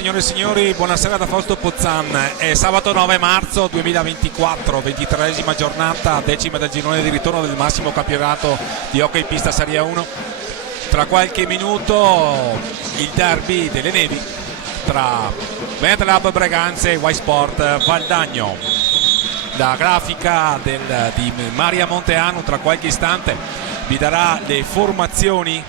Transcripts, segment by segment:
signore e signori, buonasera da Fausto Pozzan. È sabato 9 marzo 2024, 23esima giornata, decima del girone di ritorno del massimo campionato di hockey pista Serie 1. Tra qualche minuto il derby delle nevi tra Veneta Lab Breganze e Y Sport Valdagno. La grafica di Maria Monteanu tra qualche istante vi darà le formazioni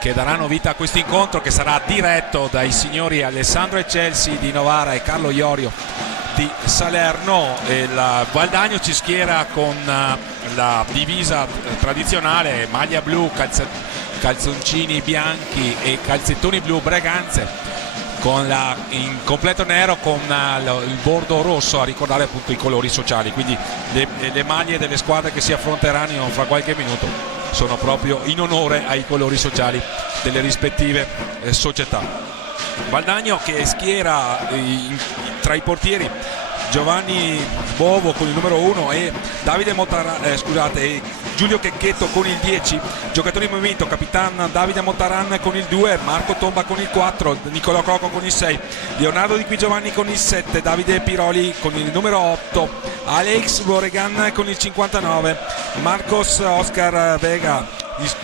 che daranno vita a questo incontro, che sarà diretto dai signori Alessandro Eccelsi di Novara e Carlo Iorio di Salerno. Il Valdagno ci schiera con la divisa tradizionale, maglia blu, calzoncini bianchi e calzettoni blu. Breganze in completo nero con il bordo rosso a ricordare appunto i colori sociali, quindi le maglie delle squadre che si affronteranno fra qualche minuto sono proprio in onore ai colori sociali delle rispettive società. Valdagno che schiera tra i portieri Giovanni Bovo con il numero 1 e e Giulio Checchetto con il 10, giocatori in movimento, Capitan Davide Montaran con il 2, Marco Tomba con il 4, Nicolò Coco con il 6, Leonardo Di Qui Giovanni con il 7, Davide Piroli con il numero 8, Alex Boregan con il 59, Marcos Oscar Vega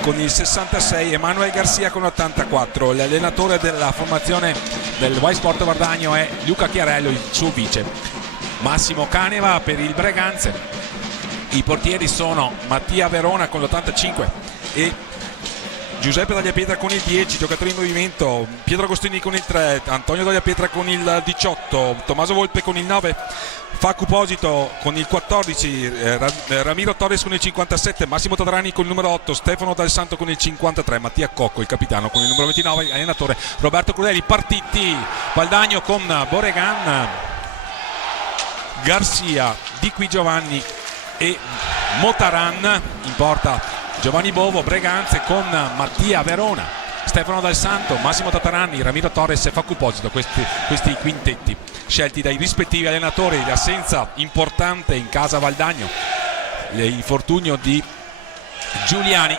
con il 66, Emanuele Garcia con l'84. L'allenatore della formazione del Y Sport Valdagno è Luca Chiarello, il suo vice Massimo Caneva per il Breganze. I portieri sono Mattia Verona con l'85 e Giuseppe Dagliapietra con il 10, giocatori in movimento, Pietro Agostini con il 3, Antonio Dagliapietra con il 18, Tommaso Volpe con il 9, Facu Posito con il 14, Ramiro Torres con il 57, Massimo Tadrani con il numero 8, Stefano Dal Santo con il 53, Mattia Cocco il capitano con il numero 29, allenatore Roberto Crudeli. Partiti Valdagno con Boregan, Garcia, Di Qui Giovanni e Motaran, in porta Giovanni Bovo. Breganze con Mattia Verona, Stefano Dal Santo, Massimo Tatarani, Ramiro Torres e Facu Posito, questi quintetti scelti dai rispettivi allenatori. L'assenza importante in casa Valdagno, l'infortunio di Giuliani,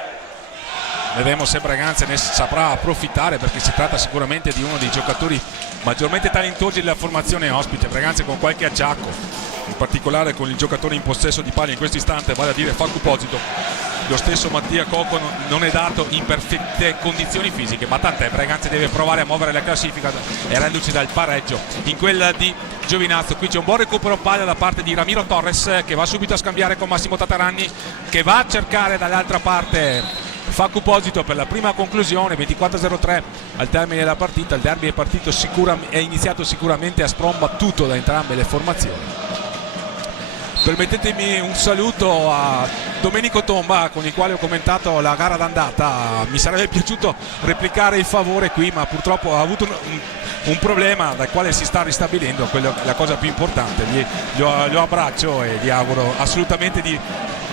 vedremo se Breganze ne saprà approfittare, perché si tratta sicuramente di uno dei giocatori maggiormente talentuosi della formazione ospite. Breganze con qualche acciacco, in particolare con il giocatore in possesso di palla in questo istante, vale a dire Facu Posito. Lo stesso Mattia Cocco non è dato in perfette condizioni fisiche, ma tant'è, Breganze deve provare a muovere la classifica e rendersi dal pareggio in quella di Giovinazzo. Qui c'è un buon recupero palla da parte di Ramiro Torres, che va subito a scambiare con Massimo Tatarani, che va a cercare dall'altra parte Facu Posito per la prima conclusione. 24-03 al termine della partita. Il derby è iniziato sicuramente a sprombattuto da entrambe le formazioni. Permettetemi un saluto a Domenico Tomba, con il quale ho commentato la gara d'andata. Mi sarebbe piaciuto replicare il favore qui, ma purtroppo ha avuto un problema dal quale si sta ristabilendo, la cosa più importante. Lo abbraccio e gli auguro assolutamente di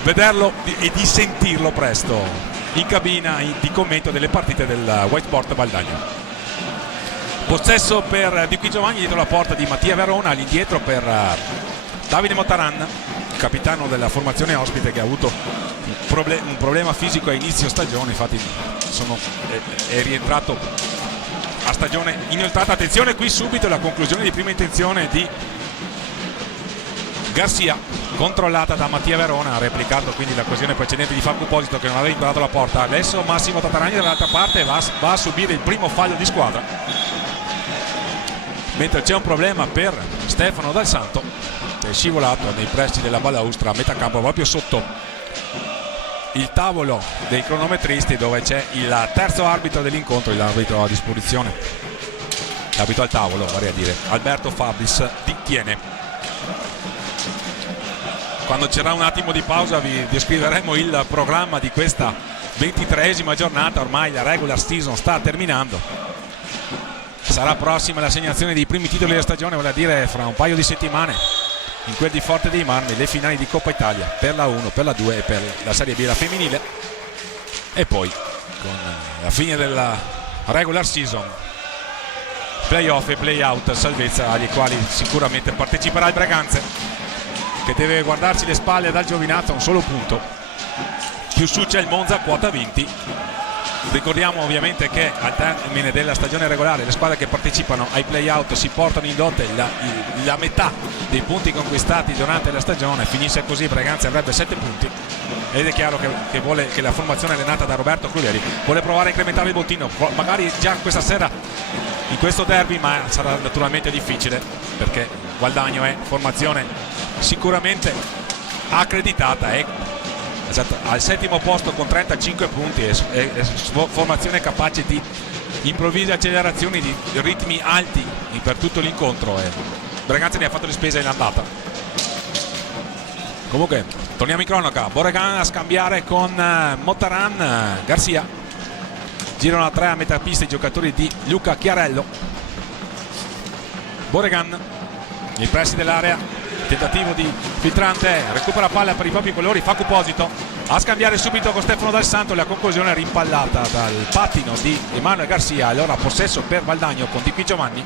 vederlo e di sentirlo presto in cabina di commento delle partite del Y Sport Valdagno. Possesso per Di Qui Giovanni dietro la porta di Mattia Verona, all'indietro per Davide Motaran, capitano della formazione ospite, che ha avuto un problema fisico a inizio stagione, infatti è rientrato a stagione inoltrata. Attenzione qui subito la conclusione di prima intenzione di Garcia, controllata da Mattia Verona, ha replicato quindi l'occasione precedente di Facu Posito, che non aveva inquadrato la porta. Adesso Massimo Tatarani dall'altra parte va a subire il primo fallo di squadra, mentre c'è un problema per Stefano Dal Santo, che è scivolato nei pressi della balaustra a metà campo, proprio sotto il tavolo dei cronometristi, dove c'è il terzo arbitro dell'incontro, l'arbitro a disposizione, l'arbitro al tavolo, vale a dire Alberto Fabris di Tiene. Quando c'era un attimo di pausa vi descriveremo il programma di questa 23esima giornata. Ormai la regular season sta terminando, sarà prossima l'assegnazione dei primi titoli della stagione, vale a dire fra un paio di settimane, in quel di Forte dei Marmi, le finali di Coppa Italia per la 1, per la 2 e per la Serie B, la femminile, e poi con la fine della regular season, playoff e playout, salvezza agli quali sicuramente parteciperà il Breganze, che deve guardarsi le spalle dal Giovinazzo a un solo punto. Più su c'è il Monza, quota 20, Ricordiamo ovviamente che al termine della stagione regolare le squadre che partecipano ai play-out si portano in dote la metà dei punti conquistati durante la stagione. Finisce così, Breganze avrebbe 7 punti ed è chiaro che la formazione allenata da Roberto Cluleri vuole provare a incrementare il bottino, magari già questa sera in questo derby, ma sarà naturalmente difficile perché Gualdagno è formazione sicuramente accreditata, è al 7° posto con 35 punti, è formazione capace di improvvise accelerazioni, di ritmi alti per tutto l'incontro, e Breganze ne ha fatto le spese in andata. Comunque torniamo in cronaca, Boregan a scambiare con Motaran, Garcia, girano a 3 a metà pista i giocatori di Luca Chiarello. Boregan nei pressi dell'area, tentativo di filtrante, recupera palla per i propri colori, fa Cuposito a scambiare subito con Stefano Dal Santo, la conclusione rimpallata dal pattino di Emanuele Garcia. Allora possesso per Gualdagno con Di Qui Giovanni.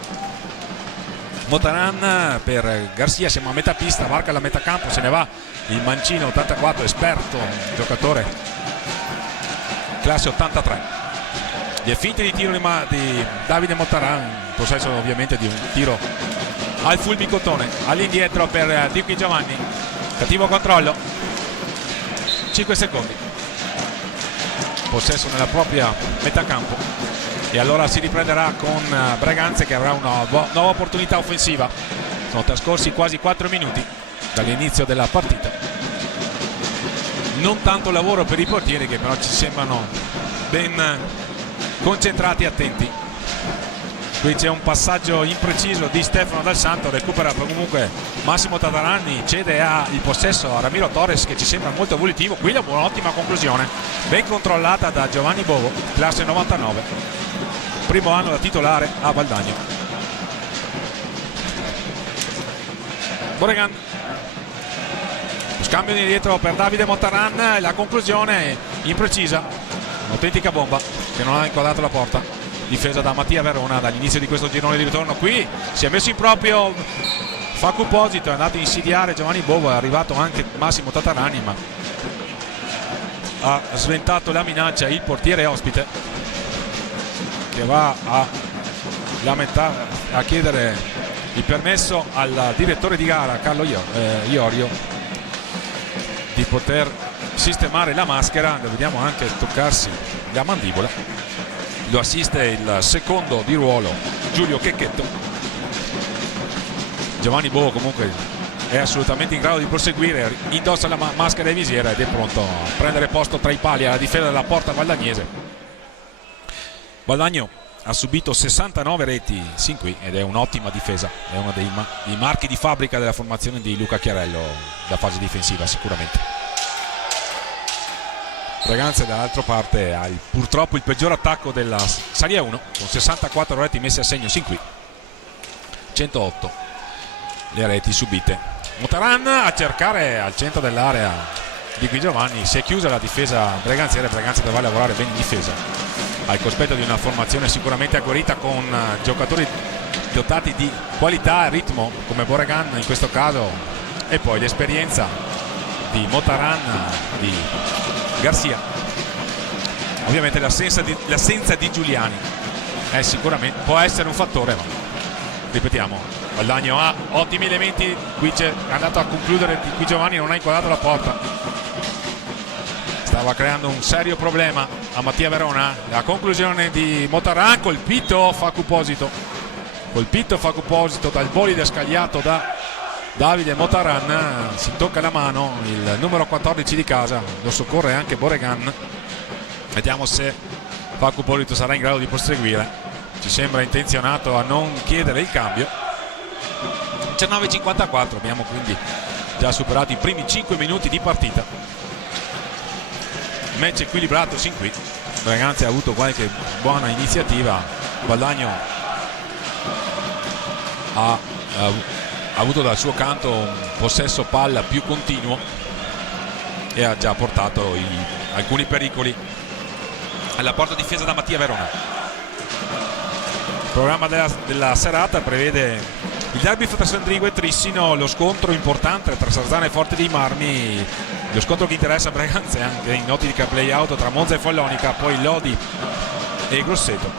Motaran per Garcia, siamo a metà pista, varca la metà campo, se ne va il mancino 84, esperto, giocatore classe 83. Gli finti di tiro di Davide Motaran, possesso ovviamente di un tiro al fulmicotone, all'indietro per Di Qui Giovanni, cattivo controllo, 5 secondi, possesso nella propria metà campo, e allora si riprenderà con Breganze che avrà una nuova opportunità offensiva. Sono trascorsi quasi 4 minuti dall'inizio della partita, non tanto lavoro per i portieri che però ci sembrano ben concentrati e attenti. Qui c'è un passaggio impreciso di Stefano Dal Santo, recupera comunque Massimo Tatarani, cede il possesso a Ramiro Torres che ci sembra molto volitivo. Qui un'ottima conclusione, ben controllata da Giovanni Bovo, classe 99, primo anno da titolare a Gualdagno. Boregan, scambio di dietro per Davide Motaran, la conclusione imprecisa, un'autentica bomba che non ha inquadrato la porta. Difesa da Mattia Verona dall'inizio di questo girone di ritorno. Qui si è messo in proprio, fa Cuposito, è andato a insidiare Giovanni Bovo, è arrivato anche Massimo Tatarani, ma ha sventato la minaccia il portiere ospite, che va a chiedere il permesso al direttore di gara Carlo Iorio di poter sistemare la maschera. Lo vediamo anche toccarsi la mandibola. Lo assiste il secondo di ruolo Giulio Checchetto. Giovanni Bovo comunque è assolutamente in grado di proseguire, indossa la maschera e visiera ed è pronto a prendere posto tra i pali alla difesa della porta valdagnese. Gualdagno ha subito 69 reti sin qui ed è un'ottima difesa, è uno dei marchi di fabbrica della formazione di Luca Chiarello da fase difensiva sicuramente. Breganze dall'altra parte ha purtroppo il peggior attacco della Serie 1 con 64 reti messe a segno sin qui, 108 le reti subite. Motaran a cercare al centro dell'area Di Qui Giovanni, si è chiusa la difesa breganziere. Breganze dovrà lavorare bene in difesa al cospetto di una formazione sicuramente agguerrita con giocatori dotati di qualità e ritmo come Boregan in questo caso, e poi l'esperienza di Motaran, di Garcia, ovviamente l'assenza di Giuliani sicuramente può essere un fattore, ma ripetiamo, Gualdagno ha ottimi elementi. Qui è andato a concludere Di Qui Giovanni, non ha inquadrato la porta, stava creando un serio problema a Mattia Verona. La conclusione di Motaran, colpito fa Cuposito dal bolide scagliato da Davide Motaran, si tocca la mano il numero 14 di casa, lo soccorre anche Boregan. Vediamo se Facu Polito sarà in grado di proseguire, ci sembra intenzionato a non chiedere il cambio. 19:54, abbiamo quindi già superato i primi 5 minuti di partita, match equilibrato sin qui. Breganze ha avuto qualche buona iniziativa, Gualdagno ha avuto dal suo canto un possesso palla più continuo e ha già portato alcuni pericoli alla porta difesa da Mattia Verona. Il programma della serata prevede Il derby fra Sandrigo e Trissino, lo scontro importante tra Sarzana e Forte dei Marmi, lo scontro che interessa Breganze anche in noti di Carplay Auto tra Monza e Follonica, poi Lodi e Grosseto.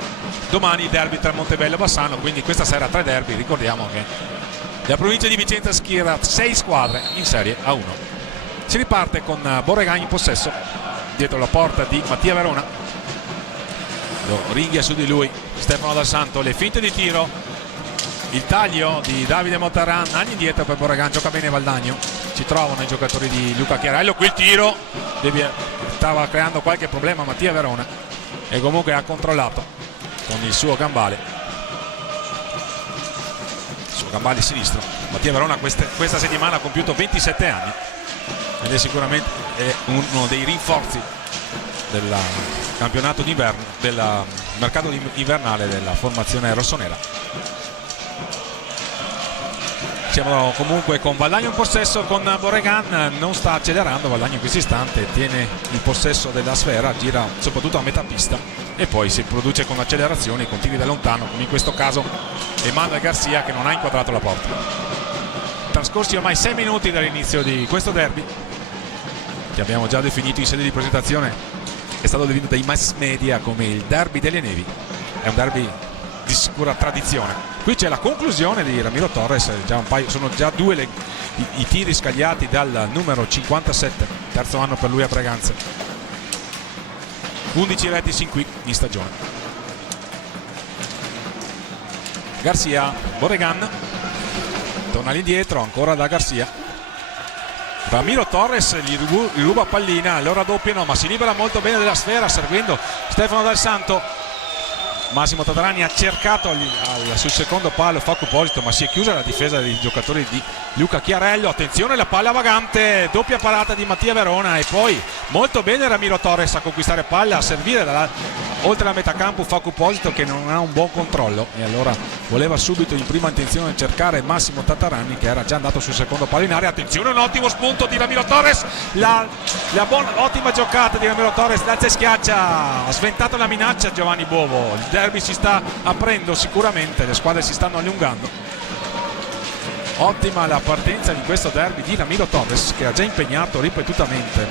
Domani il derby tra Montebello e Bassano, quindi questa sera 3 derby. Ricordiamo che la provincia di Vicenza schiera 6 squadre in Serie A1. Si riparte con Borregan in possesso dietro la porta di Mattia Verona, lo ringhia su di lui Stefano Dal Santo, le finte di tiro, il taglio di Davide Motaran, anni indietro per Borregan, gioca bene Valdagno, ci trovano i giocatori di Luca Chiarello, qui il tiro stava creando qualche problema Mattia Verona e comunque ha controllato con il suo gambale sinistro. Mattia Verona questa settimana ha compiuto 27 anni ed è sicuramente uno dei rinforzi del campionato d'inverno, del mercato invernale della formazione rossonera. Siamo comunque con Valdagno in possesso, con Borregan non sta accelerando. Valdagno in questo istante tiene il possesso della sfera, gira soprattutto a metà pista e poi si produce con accelerazioni, con tiri da lontano, come in questo caso Emanuel Garcia che non ha inquadrato la porta. Trascorsi ormai 6 minuti dall'inizio di questo derby, che abbiamo già definito in sede di presentazione, è stato definito dai mass media come il derby delle nevi. È un derby di sicura tradizione. Qui c'è la conclusione di Ramiro Torres, sono già 2 i tiri scagliati dal numero 57, terzo anno per lui a Breganze, 11 reti sin qui in stagione. Garcia, Borregan torna all'indietro ancora da Garcia, Ramiro Torres gli ruba pallina, lo raddoppiano ma si libera molto bene della sfera servendo Stefano Dal Santo. Massimo Tatarani ha cercato sul secondo palo Facu Posito, ma si è chiusa la difesa dei giocatori di Luca Chiarello. Attenzione, la palla vagante, doppia parata di Mattia Verona e poi molto bene Ramiro Torres a conquistare palla, a servire oltre la metà campo Facu Posito che non ha un buon controllo e allora voleva subito in prima intenzione cercare Massimo Tatarani che era già andato sul secondo palo in area. Attenzione, un ottimo spunto di Ramiro Torres, ottima giocata di Ramiro Torres, alza e schiaccia, ha sventato la minaccia Giovanni Bovo. Il derby si sta aprendo sicuramente, le squadre si stanno allungando. Ottima la partenza di questo derby di Ramiro Torres che ha già impegnato ripetutamente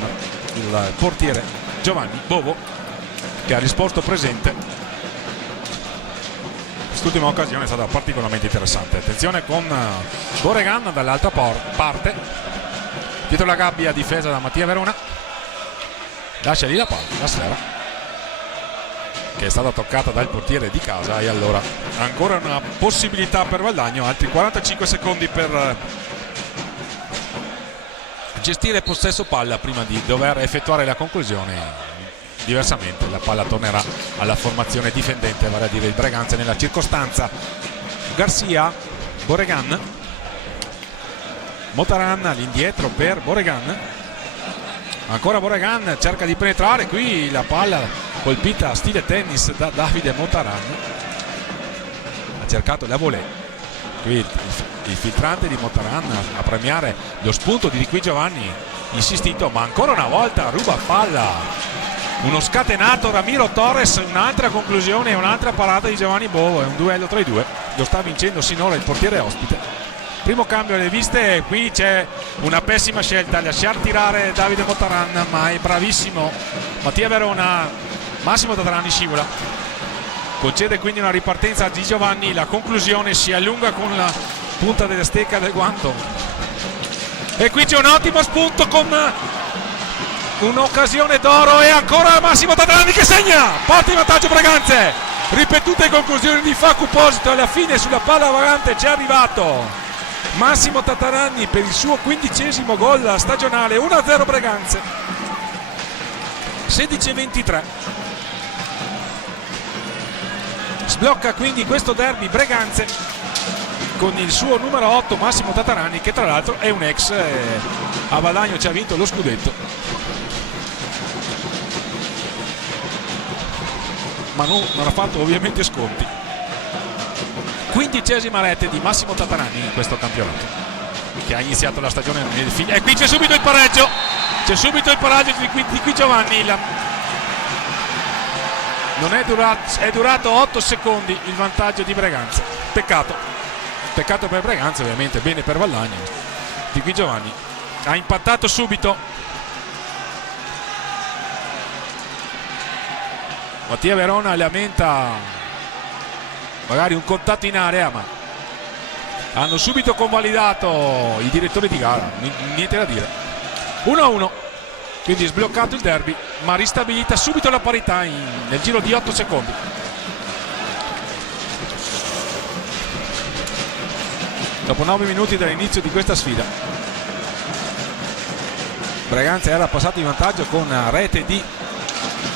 il portiere Giovanni Bovo che ha risposto presente. Quest'ultima occasione è stata particolarmente interessante. Attenzione con Borregan dall'altra parte, dietro la gabbia difesa da Mattia Verona, lascia lì la palla, la sfera che è stata toccata dal portiere di casa e allora ancora una possibilità per Valdagno, altri 45 secondi per gestire possesso palla prima di dover effettuare la conclusione. Diversamente la palla tornerà alla formazione difendente, vale a dire il Breganze nella circostanza. Garcia, Borregan, Motaran all'indietro per Borregan, ancora Borregan cerca di penetrare, qui la palla colpita stile tennis da Davide Motaran, ha cercato la volée, qui il filtrante di Motaran a premiare lo spunto di Qui Giovanni, insistito ma ancora una volta ruba palla. Uno scatenato Ramiro Torres, un'altra conclusione e un'altra parata di Giovanni Bovo, è un duello tra i due, lo sta vincendo sinora il portiere ospite. Primo cambio alle viste, qui c'è una pessima scelta, lasciar tirare Davide Motaran, ma è bravissimo Mattia Verona. Massimo Tatarani scivola, concede quindi una ripartenza a Di Giovanni, la conclusione si allunga con la punta della stecca del guanto e qui c'è un ottimo spunto con un'occasione d'oro e ancora Massimo Tatarani che segna, porta in vantaggio Breganze, ripetute conclusioni di Facu Posito, alla fine sulla palla vagante c'è arrivato Massimo Tatarani per il suo 15° gol stagionale. 1-0 Breganze, 16-23. Sblocca quindi questo derby Breganze con il suo numero 8 Massimo Tatarani che tra l'altro è un ex, a Valdagno ci ha vinto lo scudetto ma non ha fatto ovviamente sconti. 15ª rete di Massimo Tatarani in questo campionato che ha iniziato la stagione nel fine, e qui c'è subito il pareggio, di Qui Giovanni. Non è durato 8 secondi il vantaggio di Breganze, peccato. Peccato per Breganze, ovviamente, bene per Valdagno. Di qui Giovanni ha impattato subito. Mattia Verona lamenta magari un contatto in area, ma hanno subito convalidato i direttori di gara, niente da dire. 1-1, quindi sbloccato il derby, ma ristabilita subito la parità nel giro di 8 secondi. Dopo 9 minuti dall'inizio di questa sfida, Breganze era passato in vantaggio con rete di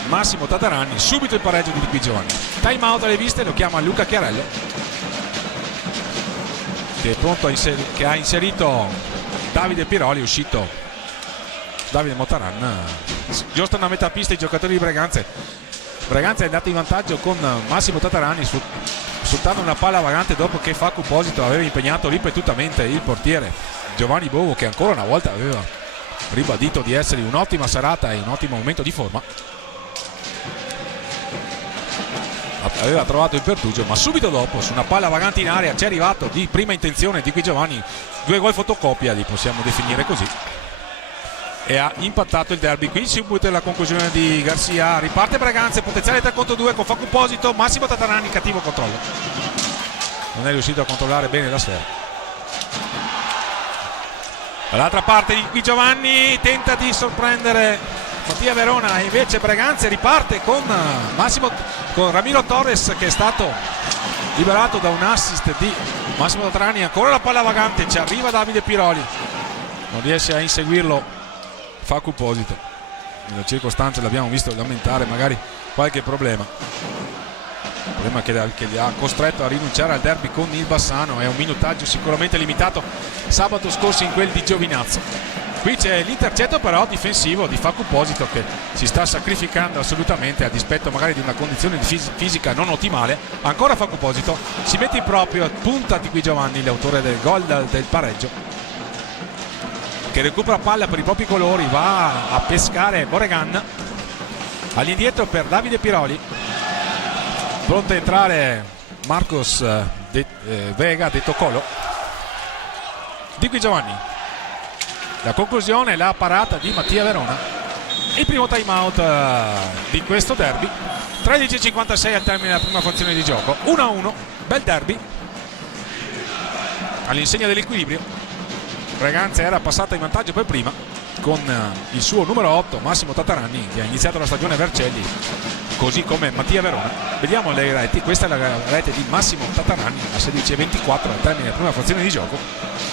Massimo Tatarani, subito il pareggio di Qui Giovanni. Time out alle viste, lo chiama Luca Chiarello, che è pronto che ha inserito Davide Piroli, è uscito Davide Motaran. Giostano a metà pista i giocatori di Breganze. Breganze è andato in vantaggio con Massimo Tatarani sfruttando una palla vagante dopo che Facu Posito aveva impegnato ripetutamente il portiere Giovanni Bovo, che ancora una volta aveva ribadito di essere un'ottima serata e un ottimo momento di forma. Aveva trovato il pertugio, ma subito dopo su una palla vagante in area ci è arrivato di prima intenzione di Qui Giovanni, 2 gol fotocopia li possiamo definire così, e ha impattato il derby. Qui subito la conclusione di Garcia, riparte Breganze, potenziale 3-2 con Facu Posito, Massimo Tatarani, cattivo controllo, non è riuscito a controllare bene la sfera. Dall'altra parte di Qui Giovanni tenta di sorprendere Mattia Verona, e invece Breganze riparte con Ramiro Torres, che è stato liberato da un assist di Massimo Tatarani. Ancora la palla vagante, ci arriva Davide Piroli, non riesce a inseguirlo Facu Posito. Nelle circostanze l'abbiamo visto lamentare magari qualche problema che gli ha costretto a rinunciare al derby con il Bassano. È un minutaggio sicuramente limitato sabato scorso in quel di Giovinazzo. Qui c'è l'intercetto però difensivo di Facu Posito, che si sta sacrificando assolutamente a dispetto magari di una condizione fisica non ottimale. Ancora Facu Posito si mette in proprio, punta di Qui Giovanni, l'autore del gol del pareggio, che recupera palla per i propri colori, va a pescare Boregan. All'indietro per Davide Piroli, pronto a entrare Marcos Vega, detto Colo. Di Qui Giovanni, la conclusione, la parata di Mattia Verona. Il primo time out di questo derby. 13:56 al termine della prima frazione di gioco. 1-1, bel derby all'insegna dell'equilibrio. Breganze era passata in vantaggio per prima con il suo numero 8 Massimo Tatarani, che ha iniziato la stagione Vercelli, così come Mattia Verona. Vediamo le reti. Questa è la rete di Massimo Tatarani a 16:24 al termine della prima frazione di gioco.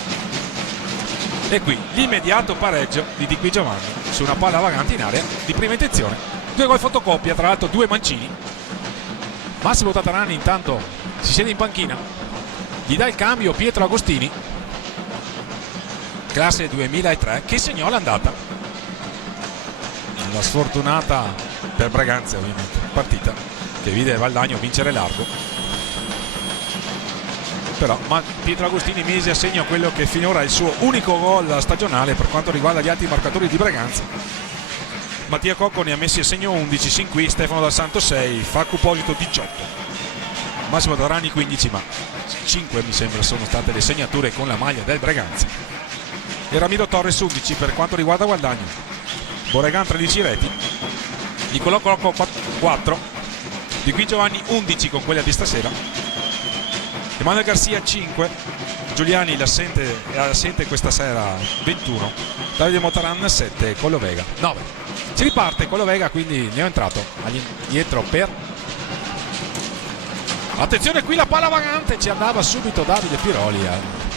E qui l'immediato pareggio di Qui Giovanni su una palla vagante in area di prima intenzione. 2 gol fotocopia, tra l'altro 2 mancini. Massimo Tatarani intanto si siede in panchina, gli dà il cambio Pietro Agostini, classe 2003, che segnò l'andata. La sfortunata per Breganze ovviamente partita che vide Valdagno vincere largo, però Pietro Agostini mise a segno quello che finora è il suo unico gol stagionale per quanto riguarda gli altri marcatori di Breganze. Mattia Cocco ne ha messi a segno 11 sin qui, Stefano Dal Santo 6, Facu Posito 18, Massimo Tatarani 15, ma 5 mi sembra sono state le segnature con la maglia del Breganze. E Ramiro Torres 11 per quanto riguarda Guadagno. Boregan 13 reti, Nicolò Cocco 4, Di Qui Giovanni 11 con quella di stasera, Emanuele Garcia 5, Giuliani è assente questa sera 21, Davide Motaran 7, Collo Vega 9. Si riparte Collo Vega, quindi ne ho entrato dietro per, attenzione qui la palla vagante, ci andava subito Davide Piroli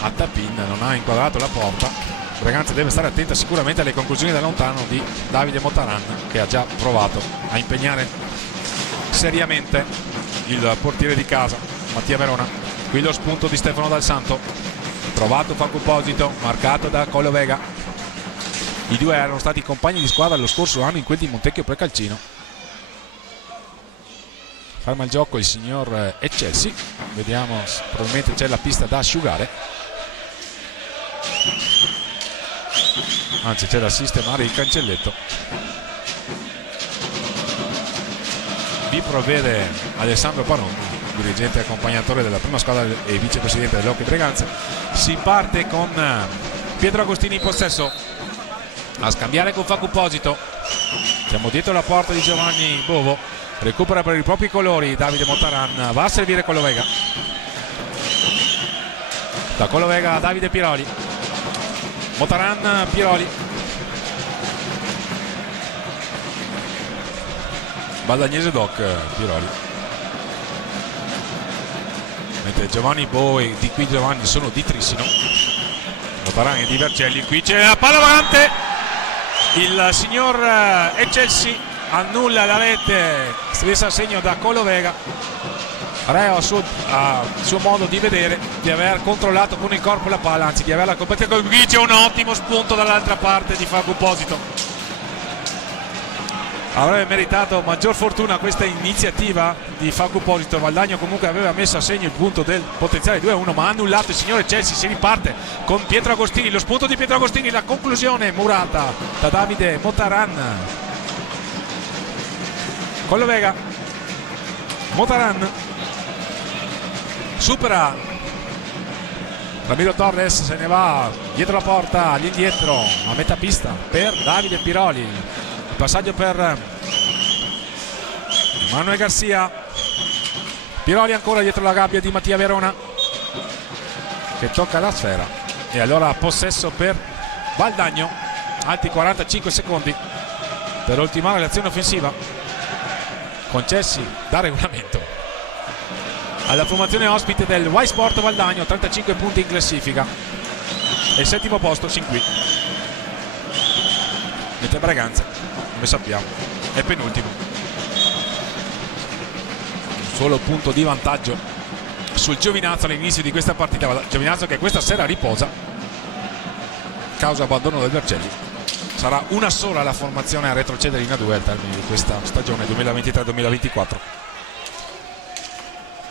a tap-in, non ha inquadrato la porta. Breganze deve stare attenta sicuramente alle conclusioni da lontano di Davide Motaran, che ha già provato a impegnare seriamente il portiere di casa Mattia Verona. Qui lo spunto di Stefano Dal Santo, trovato Facu Posito, marcato da Collo Vega. I due erano stati compagni di squadra lo scorso anno in quel di Montecchio Precalcino. Ferma il gioco il signor Eccelsi, vediamo, probabilmente c'è la pista da asciugare, anzi c'è da sistemare il cancelletto. Vi provvede Alessandro Panoni. dirigente e accompagnatore della prima squadra e vicepresidente dell'Hockey Breganze. Si parte con Pietro Agostini in possesso, a scambiare con Facu Posito. Siamo dietro la porta di Giovanni Bovo, recupera per i propri colori Davide Motaran, va a servire Colovega. Da Colovega a Davide Piroli, Motaran, Piroli, Baldagnese Doc, Piroli, mentre Giovanni Bovo e di qui Giovanni sono di Trissino. Motaran e di Vercelli, qui c'è la palla volante, il signor Eccelsi annulla la rete stessa a segno da Colovega. Reo a suo modo di vedere di aver controllato con il corpo la palla, anzi di averla completata. Qui c'è un ottimo spunto dall'altra parte di Facu Posito. Avrebbe meritato maggior fortuna questa iniziativa di Facu Posito. Valdagno comunque aveva messo a segno il punto del potenziale 2-1, ma ha annullato il signore Chelsea. Si riparte con Pietro Agostini, lo spunto di Pietro Agostini, la conclusione murata da Davide Motaran. Colovega, Motaran supera Ramiro Torres, se ne va dietro la porta, all'indietro a metà pista per Davide Piroli. Il passaggio per Manuel Garcia, Piroli ancora dietro la gabbia di Mattia Verona che tocca la sfera, e allora possesso per Valdagno. Altri 45 secondi per ultimare l'azione offensiva concessi da regolamento alla formazione ospite del Y Sport Valdagno. 35 punti in classifica e il settimo posto sin qui, mentre Braganza, come sappiamo, è penultimo, un solo punto di vantaggio sul Giovinazzo all'inizio di questa partita. Giovinazzo che questa sera riposa causa abbandono del Vercelli. Sarà una sola la formazione a retrocedere in A2 al termine di questa stagione 2023-2024,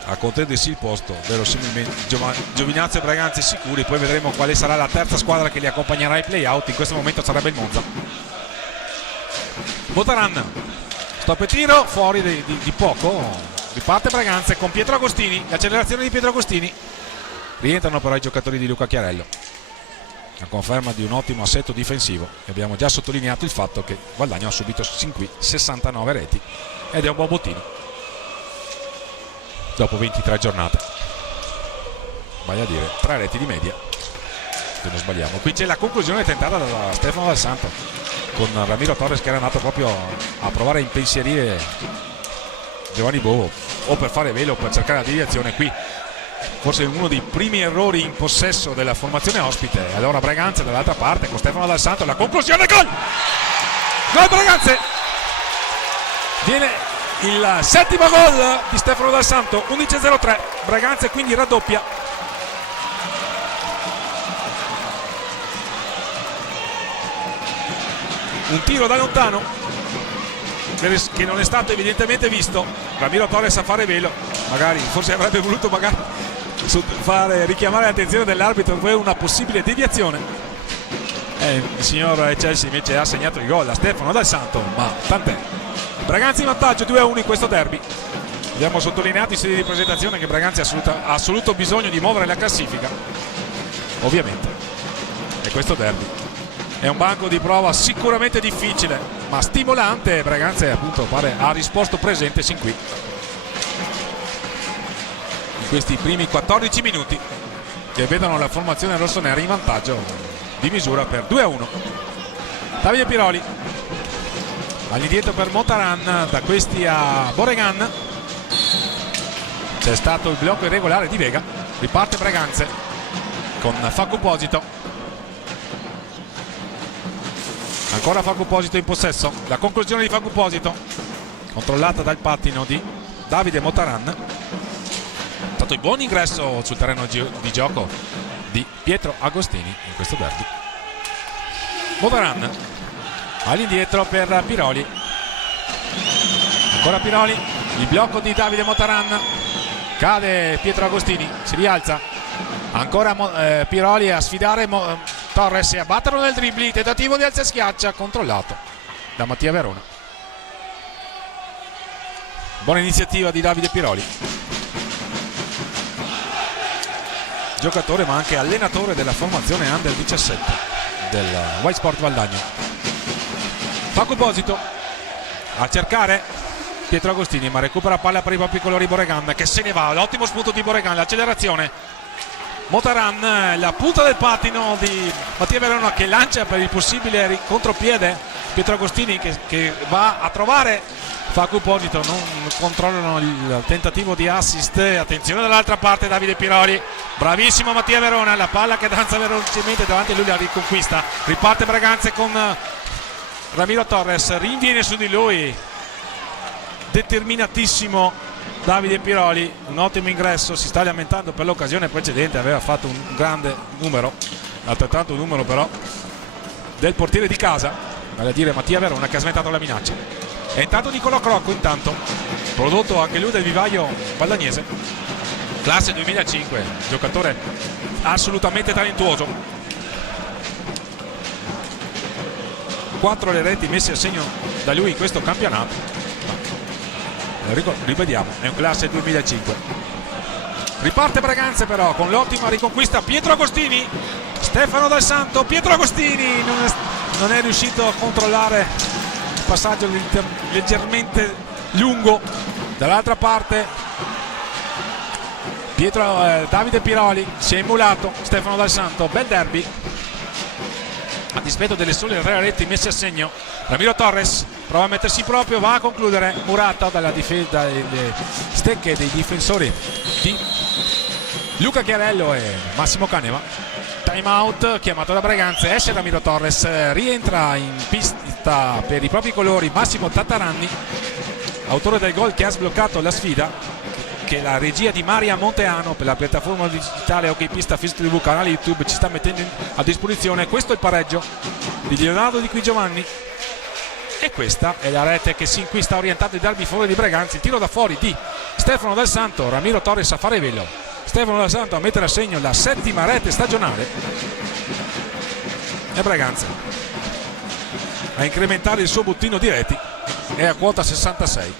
a contendersi il posto verosimilmente Giovinazzo e Braganza sicuri. Poi vedremo quale sarà la terza squadra che li accompagnerà ai play-out. In questo momento sarebbe il Monza. Motaran, stop e tiro fuori di poco. Riparte Braganza con Pietro Agostini, l'accelerazione di Pietro Agostini. Rientrano però i giocatori di Luca Chiarello, a conferma di un ottimo assetto difensivo. Abbiamo già sottolineato il fatto che Valdagno ha subito sin qui 69 reti ed è un buon bottino dopo 23 giornate, vale a dire 3 reti di media, se non sbagliamo. Qui c'è la conclusione tentata da Stefano Dal Santo con Ramiro Torres, che era andato proprio a provare a impensierire Giovanni Bovo, o per fare velo o per cercare la deviazione. Qui forse uno dei primi errori in possesso della formazione ospite. Allora Braganza dall'altra parte con Stefano Dal Santo, la conclusione, gol Braganza, viene il settimo gol di Stefano Dal Santo. 11-03, Braganza quindi raddoppia. Un tiro da lontano che non è stato evidentemente visto. Ramiro Torres a fare velo, magari forse avrebbe voluto richiamare l'attenzione dell'arbitro per una possibile deviazione. Il signor Chelsea invece ha segnato il gol a Stefano Dal Santo, ma tant'è. Braganza in vantaggio 2-1 in questo derby. Abbiamo sottolineato in serie di presentazione che Braganza ha assoluto bisogno di muovere la classifica, ovviamente, e questo derby è un banco di prova sicuramente difficile ma stimolante. Braganza appunto ha risposto presente sin qui in questi primi 14 minuti, che vedono la formazione rossonera in vantaggio di misura per 2-1. Davide Piroli all'indietro per Motaran, da questi a Boregan. C'è stato il blocco irregolare di Vega. Riparte Braganza con Facu Posito, ancora Facu Posito in possesso. La conclusione di Facu Posito controllata dal pattino di Davide Motaran. È stato il buon ingresso sul terreno di gioco di Pietro Agostini in questo derby. Motaran all'indietro per Piroli, ancora Piroli, il blocco di Davide Motaran, cade Pietro Agostini, si rialza ancora Piroli a sfidare Torres e a batterlo nel dribbling. Tentativo di alza e schiaccia controllato da Mattia Verona. Buona iniziativa di Davide Piroli. giocatore ma anche allenatore della formazione Under 17 del White Sport Valdagno. Facu Posito a cercare Pietro Agostini, ma recupera palla per i propri colori Boregan, che se ne va. L'ottimo spunto di Boregan, l'accelerazione Motaran, la punta del pattino di Mattia Verona che lancia per il possibile contropiede Pietro Agostini che va a trovare Facu Posito. Non controllano il tentativo di assist. Attenzione dall'altra parte Davide Piroli, bravissimo Mattia Verona, la palla che danza velocemente davanti a lui, la riconquista. Riparte Braganze con Ramiro Torres, rinviene su di lui determinatissimo Davide Piroli, un ottimo ingresso. Si sta lamentando per l'occasione precedente, aveva fatto un grande numero, altrettanto un numero però del portiere di casa, vale a dire Mattia Verona, che ha sventato la minaccia. E intanto Nicolò Crocco, intanto prodotto anche lui del vivaio valdagnese, classe 2005, giocatore assolutamente talentuoso. 4 le reti messe a segno da lui in questo campionato. Rivediamo, è un classe 2005. Riparte Braganze però con l'ottima riconquista Pietro Agostini, Stefano Dal Santo. Pietro Agostini non è riuscito a controllare il passaggio leggermente lungo. Dall'altra parte Davide Piroli si è emulato Stefano Dal Santo. Bel derby a dispetto delle sole 3 reti messe a segno. Ramiro Torres prova a mettersi proprio, va a concludere murato dalle stecche dei difensori di Luca Chiarello e Massimo Caneva. Time out chiamato da Braganze, esce Ramiro Torres, rientra in pista per i propri colori Massimo Tattaranni, autore del gol che ha sbloccato la sfida, che la regia di Maria Monteano per la piattaforma digitale Hockey Pista Facebook TV, canale YouTube, ci sta mettendo a disposizione. Questo è il pareggio di Leonardo Di Qui Giovanni e questa è la rete che sin qui sta orientando il derby fuori di Braganza. Il tiro da fuori di Stefano Dal Santo, Ramiro Torres a fare velo, Stefano Dal Santo a mettere a segno la 7ª rete stagionale e Braganza a incrementare il suo bottino di reti, è a quota 66.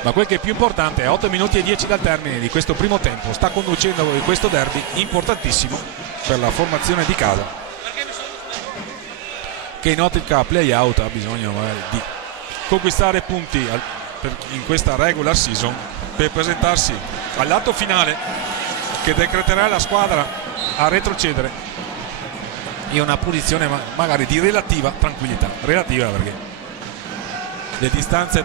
Ma quel che è più importante è 8 minuti e 10 dal termine di questo primo tempo, sta conducendo questo derby importantissimo per la formazione di casa, che in ottica play out ha bisogno di conquistare punti in questa regular season per presentarsi all'atto finale che decreterà la squadra a retrocedere in una posizione magari di relativa tranquillità, relativa perché le distanze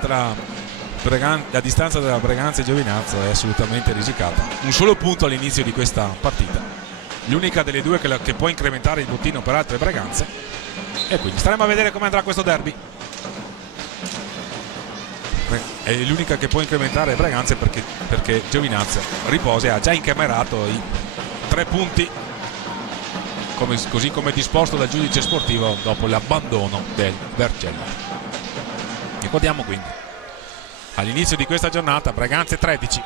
la distanza tra Braganza e Giovinazzo è assolutamente risicata. Un solo punto all'inizio di questa partita, l'unica delle due che può incrementare il bottino per altre Braganze, e quindi staremo a vedere come andrà questo derby. È l'unica che può incrementare Braganze perché Giovinazzo riposa e ha già incamerato i 3 punti così come disposto dal giudice sportivo dopo l'abbandono del Vercello. Ricordiamo quindi all'inizio di questa giornata Braganze 13,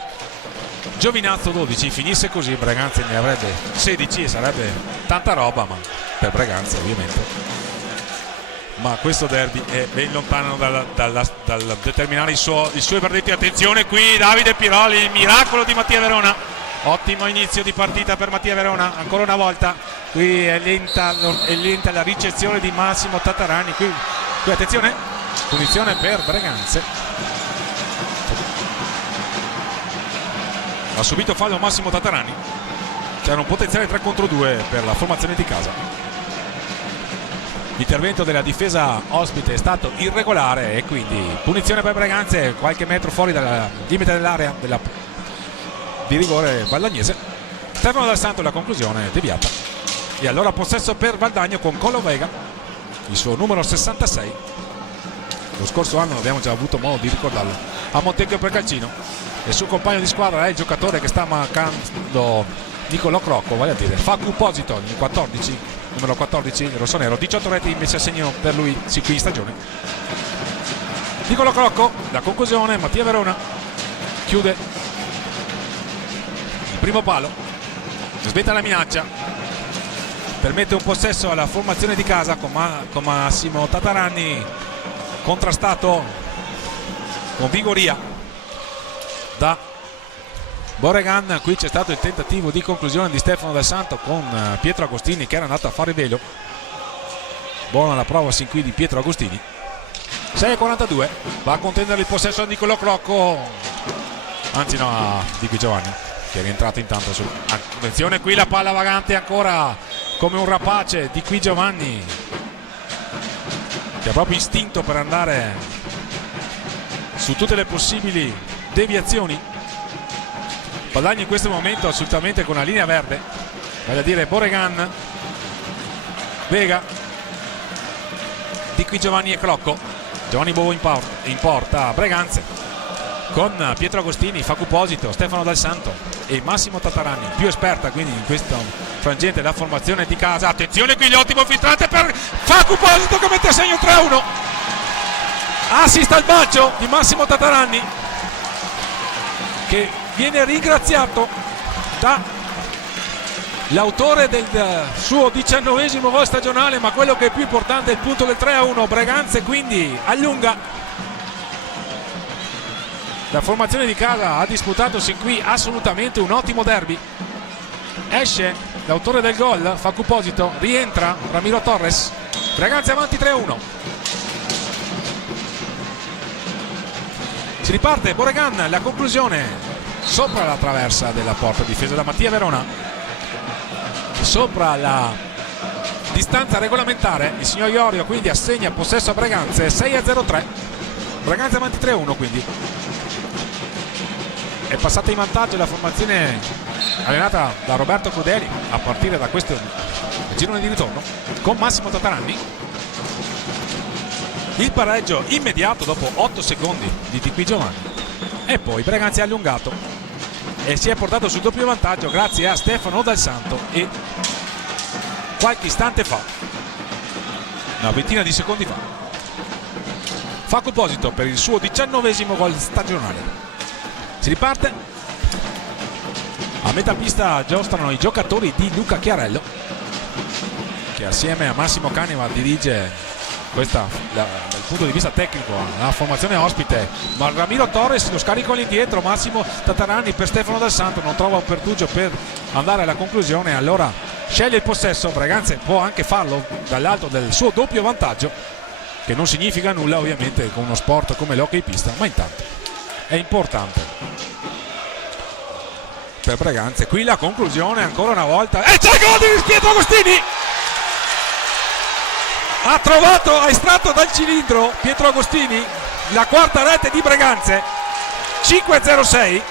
Giovinazzo 12. Finisse così Braganze ne avrebbe 16 e sarebbe tanta roba, ma per Braganze ovviamente. Ma questo derby è ben lontano dal determinare i suoi verdetti. Attenzione qui Davide Piroli, il miracolo di Mattia Verona, ottimo inizio di partita per Mattia Verona. Ancora una volta qui è lenta la ricezione di Massimo Tattarani. Qui attenzione, punizione per Braganze. Ha subito fallo Massimo Tattarani, c'era un potenziale 3 contro 2 per la formazione di casa. L'intervento della difesa ospite è stato irregolare e quindi punizione per Braganze, qualche metro fuori dal limite dell'area di rigore valdagnese. Stefano Dal Santo, la conclusione deviata, e allora possesso per Valdagno con Colo Vega, il suo numero 66. Lo scorso anno abbiamo già avuto modo di ricordarlo a Montecchio per Calcino, e il suo compagno di squadra è il giocatore che sta marcando Nicolò Crocco, vale a dire Facu Posito, il 14, numero 14 rossonero. 18 reti invece a segno per lui qui in stagione. Nicolò Crocco, la conclusione. Mattia Verona chiude il primo palo, sventa la minaccia, permette un possesso alla formazione di casa con Massimo Tattarani, contrastato con vigoria da Borregan. Qui c'è stato il tentativo di conclusione di Stefano Del Santo con Pietro Agostini, che era andato a fare velo. Buona la prova sin qui di Pietro Agostini. 6:42, va a contendere il possesso a Nicolò Crocco, anzi no, Di Qui Giovanni, che è rientrato intanto su. Attenzione qui la palla vagante ancora come un rapace Di Qui Giovanni, che ha proprio istinto per andare su tutte le possibili deviazioni. Padagno in questo momento assolutamente con la linea verde, vale a dire Borregan, Vega, Di Qui Giovanni e Crocco. Giovanni Bovo in porta, Breganze con Pietro Agostini, Facu Posito, Stefano Dal Santo e Massimo Tatarani, più esperta quindi in questo frangente la formazione di casa. Attenzione qui l'ottimo filtrante per Facu Posito che mette a segno 3-1. Assist al bacio di Massimo Tatarani, che viene ringraziato da l'autore del suo 19esimo gol stagionale, ma quello che è più importante è il punto del 3-1. Breganze quindi allunga. La formazione di casa ha disputato sin qui assolutamente un ottimo derby. Esce l'autore del gol, Facu Posito, rientra Ramiro Torres. Breganze avanti 3-1. Si riparte Borregan, la conclusione sopra la traversa della porta difesa da Mattia Verona, sopra la distanza regolamentare. Il signor Iorio quindi assegna possesso a Breganze. 6-0-3, Breganze avanti 3-1. Quindi è passata in vantaggio la formazione allenata da Roberto Crudeli a partire da questo girone di ritorno, con Massimo Tatarani. Il pareggio immediato dopo 8 secondi di Qui Giovanni, e poi Breganze ha allungato e si è portato sul doppio vantaggio grazie a Stefano Dal Santo e qualche istante fa, una ventina di secondi fa, Facu Posito per il suo 19esimo gol stagionale. Si riparte. A metà pista giostrano i giocatori di Luca Chiarello, che assieme a Massimo Caneva dirige questa, dal punto di vista tecnico, la formazione ospite. Ma Ramiro Torres lo scarico all'indietro, Massimo Tatarani per Stefano Dal Santo, non trova un pertugio per andare alla conclusione, allora sceglie il possesso. Breganze può anche farlo dall'alto del suo doppio vantaggio, che non significa nulla ovviamente con uno sport come l'hockey pista, ma intanto è importante per Breganze. Qui la conclusione ancora una volta, e c'è il gol di Pietro Agostini. Ha trovato, ha estratto dal cilindro Pietro Agostini la quarta rete di Breganze. 5-0-6,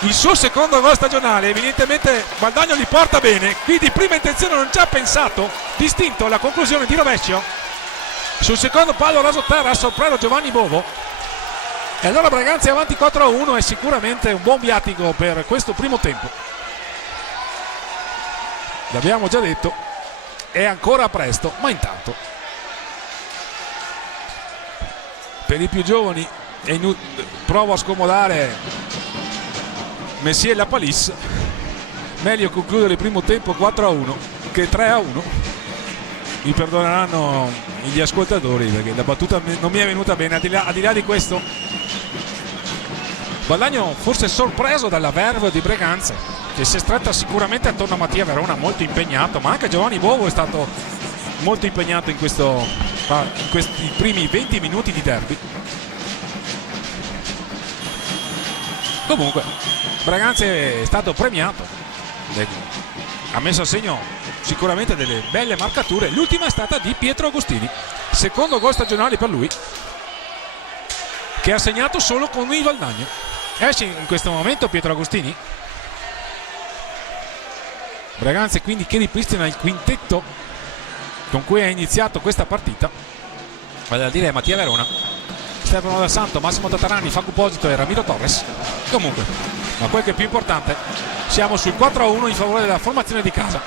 il suo secondo gol stagionale. Evidentemente Valdagno li porta bene, qui di prima intenzione non ci ha pensato, distinto la conclusione di rovescio sul secondo palo raso terra a sorpreso Giovanni Bovo, e allora Breganze avanti 4-1. È sicuramente un buon viatico per questo primo tempo, l'abbiamo già detto, è ancora presto, ma intanto per i più giovani provo a scomodare Messier La Palisse, meglio concludere il primo tempo 4-1 che 3-1. Mi perdoneranno gli ascoltatori perché la battuta non mi è venuta bene. Al di là di questo, Valdagno forse sorpreso dalla verve di Breganze, che si è stretta sicuramente attorno a Mattia Verona, molto impegnato, ma anche Giovanni Bovo è stato molto impegnato in questi primi 20 minuti di derby. Comunque Breganze è stato premiato, ha messo a segno sicuramente delle belle marcature. L'ultima è stata di Pietro Agostini, secondo gol stagionale per lui, che ha segnato solo con il Valdagno. Esce in questo momento Pietro Agostini. Breganze quindi che ripristina il quintetto con cui ha iniziato questa partita, vale a dire Mattia Verona, Stefano Dal Santo, Massimo Tatarani, Facu Posito e Ramiro Torres. Comunque, ma quel che è più importante, siamo sul 4-1 in favore della formazione di casa,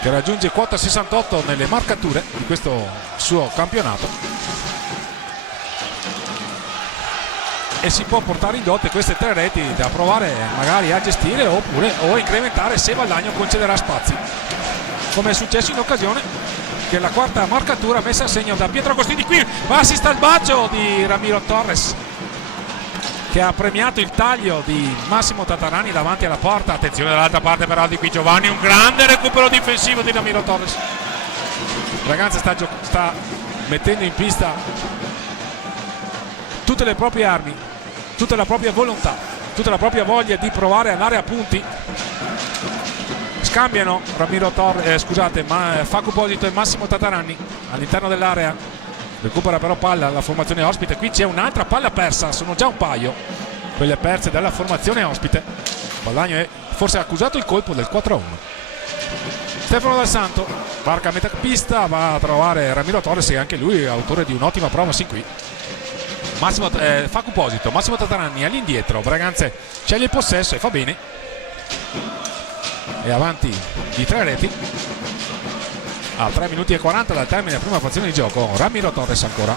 che raggiunge quota 68 nelle marcature di questo suo campionato, e si può portare in dote queste 3 reti da provare magari a gestire oppure o incrementare se Valdagno concederà spazi, come è successo in occasione che la quarta marcatura messa a segno da Pietro Agostini. Qui assist al bacio di Ramiro Torres, che ha premiato il taglio di Massimo Tatarani davanti alla porta. Attenzione dall'altra parte però di qui Giovanni, un grande recupero difensivo di Ramiro Torres. Braganza sta mettendo in pista tutte le proprie armi, tutta la propria volontà, tutta la propria voglia di provare ad andare a punti. Scambiano Facu Posito e Massimo Tatarani all'interno dell'area. Recupera però palla la formazione ospite. Qui c'è un'altra palla persa, sono già un paio quelle perse dalla formazione ospite. Baldagno è forse accusato il colpo del 4-1. Stefano Dal Santo varca a metà pista, va a trovare Ramiro Torres, e anche lui è autore di un'ottima prova sin qui. Facu Posito, Massimo Tatarani all'indietro, Braganza sceglie il possesso e fa bene, è avanti di 3 reti a 3 minuti e 40 dal termine della prima frazione di gioco. Ramiro Torres ancora,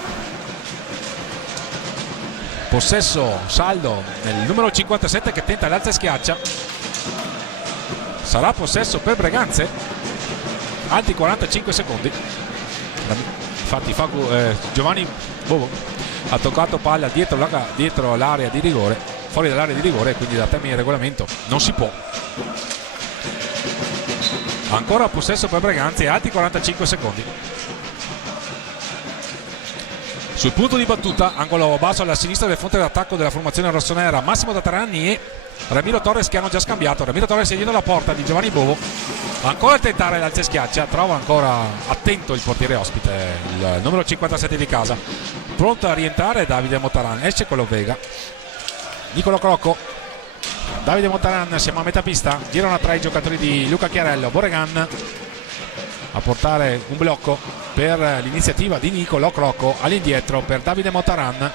possesso saldo nel numero 57 che tenta l'alza e schiaccia. Sarà possesso per Braganze, altri 45 secondi. Infatti Giovanni Bovo ha toccato palla dietro l'area di rigore, fuori dall'area di rigore, quindi da termine di regolamento non si può. Ancora possesso per Braganza e altri 45 secondi. Sul punto di battuta, angolo basso alla sinistra del fronte d'attacco della formazione rossonera, Massimo Tatarani e Ramiro Torres che hanno già scambiato. Ramiro Torres è dietro la porta di Giovanni Bovo, ancora a tentare l'alza e schiaccia, trova ancora attento il portiere ospite, il numero 57 di casa. Pronto a rientrare Davide Motaran, esce quello Vega, Nicolo Crocco, Davide Motaran, siamo a metà pista, girano a 3 i giocatori di Luca Chiarello. Boregan a portare un blocco per l'iniziativa di Nicolo Crocco, all'indietro per Davide Motaran,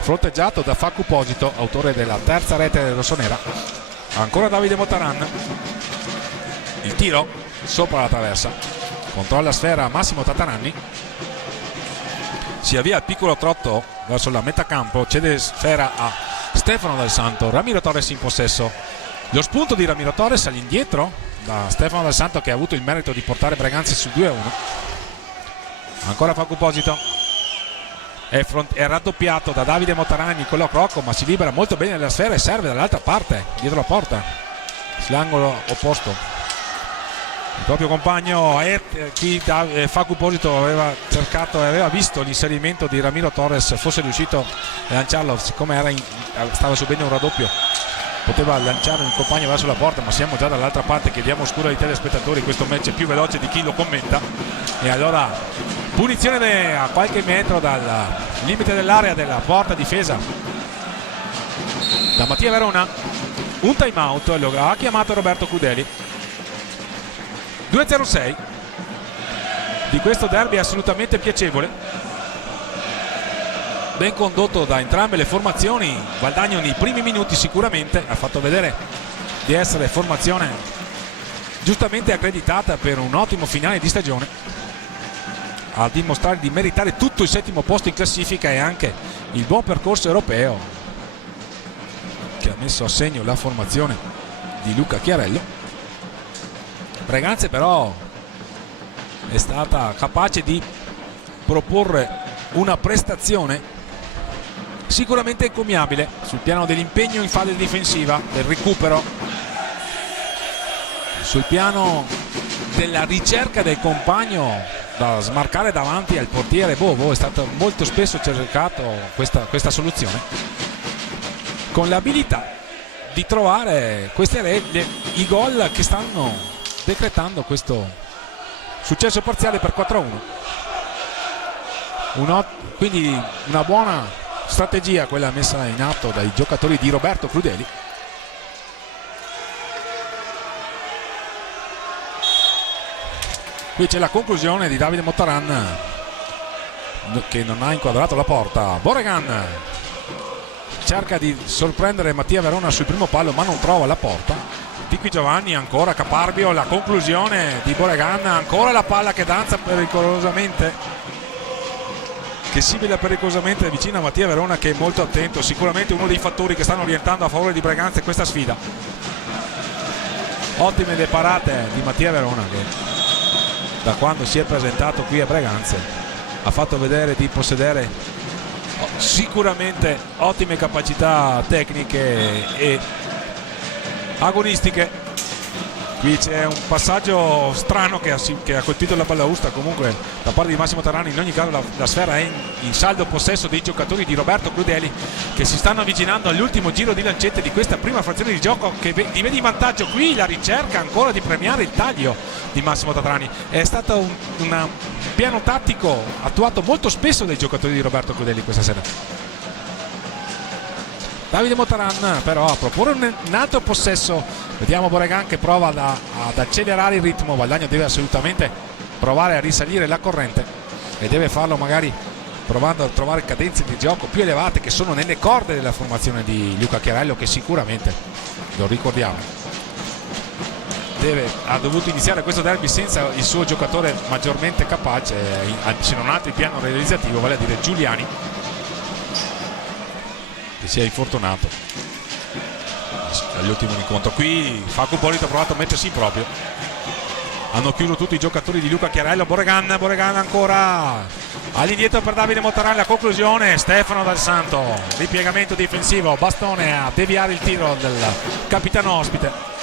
fronteggiato da Facu Posito, autore della terza rete rossonera. Ancora Davide Motaran, il tiro sopra la traversa, controlla sfera Massimo Tatarani, si avvia al piccolo trotto verso la metà campo, cede sfera a Stefano Dal Santo. Ramiro Torres in possesso, lo spunto di Ramiro Torres all'indietro da Stefano Dal Santo, che ha avuto il merito di portare Braganza sul 2-1. Ancora Facu Posito, è raddoppiato da Davide Motarani e Niccolò Crocco, ma si libera molto bene della sfera e serve dall'altra parte, dietro la porta, sull'angolo opposto. Il proprio compagno Facu Posito aveva cercato e aveva visto l'inserimento di Ramiro Torres, fosse riuscito a lanciarlo, siccome stava subendo un raddoppio, poteva lanciare un compagno verso la porta, ma siamo già dall'altra parte. Chiediamo scusa ai telespettatori, questo match è più veloce di chi lo commenta, e allora punizione a qualche metro dal limite dell'area della porta difesa da Mattia Verona. Un time out lo ha chiamato Roberto Crudeli. 2-0-6 di questo derby assolutamente piacevole, ben condotto da entrambe le formazioni. Valdagno nei primi minuti sicuramente ha fatto vedere di essere formazione giustamente accreditata per un ottimo finale di stagione, a dimostrare di meritare tutto il 7° posto in classifica e anche il buon percorso europeo che ha messo a segno la formazione di Luca Chiarello. Braganza però è stata capace di proporre una prestazione sicuramente encomiabile sul piano dell'impegno in fase difensiva, del recupero, sul piano della ricerca del compagno da smarcare davanti al portiere Bovo. È stato molto spesso cercato questa soluzione, con l'abilità di trovare i gol che stanno decretando questo successo parziale per 4-1. Quindi una buona strategia quella messa in atto dai giocatori di Roberto Crudeli. Qui c'è la conclusione di Davide Motaran, che non ha inquadrato la porta. Boregan cerca di sorprendere Mattia Verona sul primo palo, ma non trova la porta. Di qui Giovanni, ancora Caparbio, la conclusione di Boregan, ancora la palla che danza pericolosamente, che sibila pericolosamente vicino a Mattia Verona, che è molto attento. Sicuramente uno dei fattori che stanno orientando a favore di Braganza è questa sfida. Ottime le parate di Mattia Verona, che da quando si è presentato qui a Braganza ha fatto vedere di possedere sicuramente ottime capacità tecniche e agonistiche. Qui c'è un passaggio strano che ha colpito la balaustra, comunque da parte di Massimo Tarani. In ogni caso la sfera è in saldo possesso dei giocatori di Roberto Crudeli, che si stanno avvicinando all'ultimo giro di lancette di questa prima frazione di gioco, che li vede in vantaggio. Qui la ricerca ancora di premiare il taglio di Massimo Tarani. È stato un piano tattico attuato molto spesso dai giocatori di Roberto Crudeli questa sera. Davide Motaran però a proporre un altro possesso. Vediamo Boregan che prova ad accelerare il ritmo. Valdagno deve assolutamente provare a risalire la corrente e deve farlo magari provando a trovare cadenze di gioco più elevate, che sono nelle corde della formazione di Luca Chiarello, che sicuramente, lo ricordiamo, ha dovuto iniziare questo derby senza il suo giocatore maggiormente capace, se non altro il piano realizzativo, vale a dire Giuliani, che si è infortunato all'ultimo incontro. Qui Facu Polito ha provato a mettersi in proprio, hanno chiuso tutti i giocatori di Luca Chiarello. Boregan ancora all'indietro per Davide Motaran, la conclusione Stefano Dal Santo, ripiegamento difensivo, bastone a deviare il tiro del capitano ospite.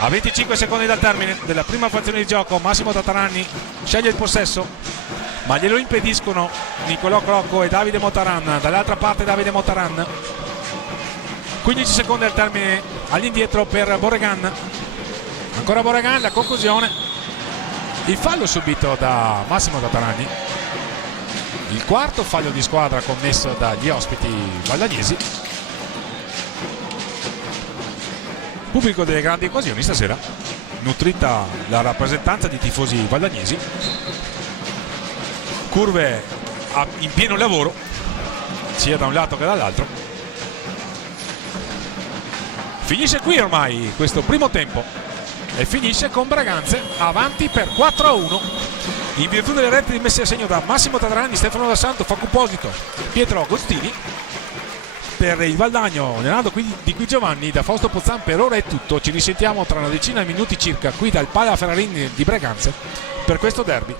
A 25 secondi dal termine della prima frazione di gioco Massimo Tatarani sceglie il possesso, ma glielo impediscono Nicolò Crocco e Davide Motaran. Dall'altra parte Davide Motaran. 15 secondi al termine, all'indietro per Boregan. Ancora Boregan, la conclusione, il fallo subito da Massimo Tatarani, il quarto fallo di squadra commesso dagli ospiti valdagnesi. Pubblico delle grandi occasioni stasera, nutrita la rappresentanza di tifosi valdagnesi, curve in pieno lavoro sia da un lato che dall'altro. Finisce qui ormai questo primo tempo e finisce con Braganze avanti per 4-1 in virtù delle reti rimesse a segno da Massimo Tatarani, Stefano Dal Santo, Facu Posito, Pietro Agostini. Per il Valdagno, Leonardo di Qui Giovanni, da Fausto Pozzan per ora è tutto. Ci risentiamo tra una decina di minuti circa qui dal Pala Ferrarini di Braganze per questo derby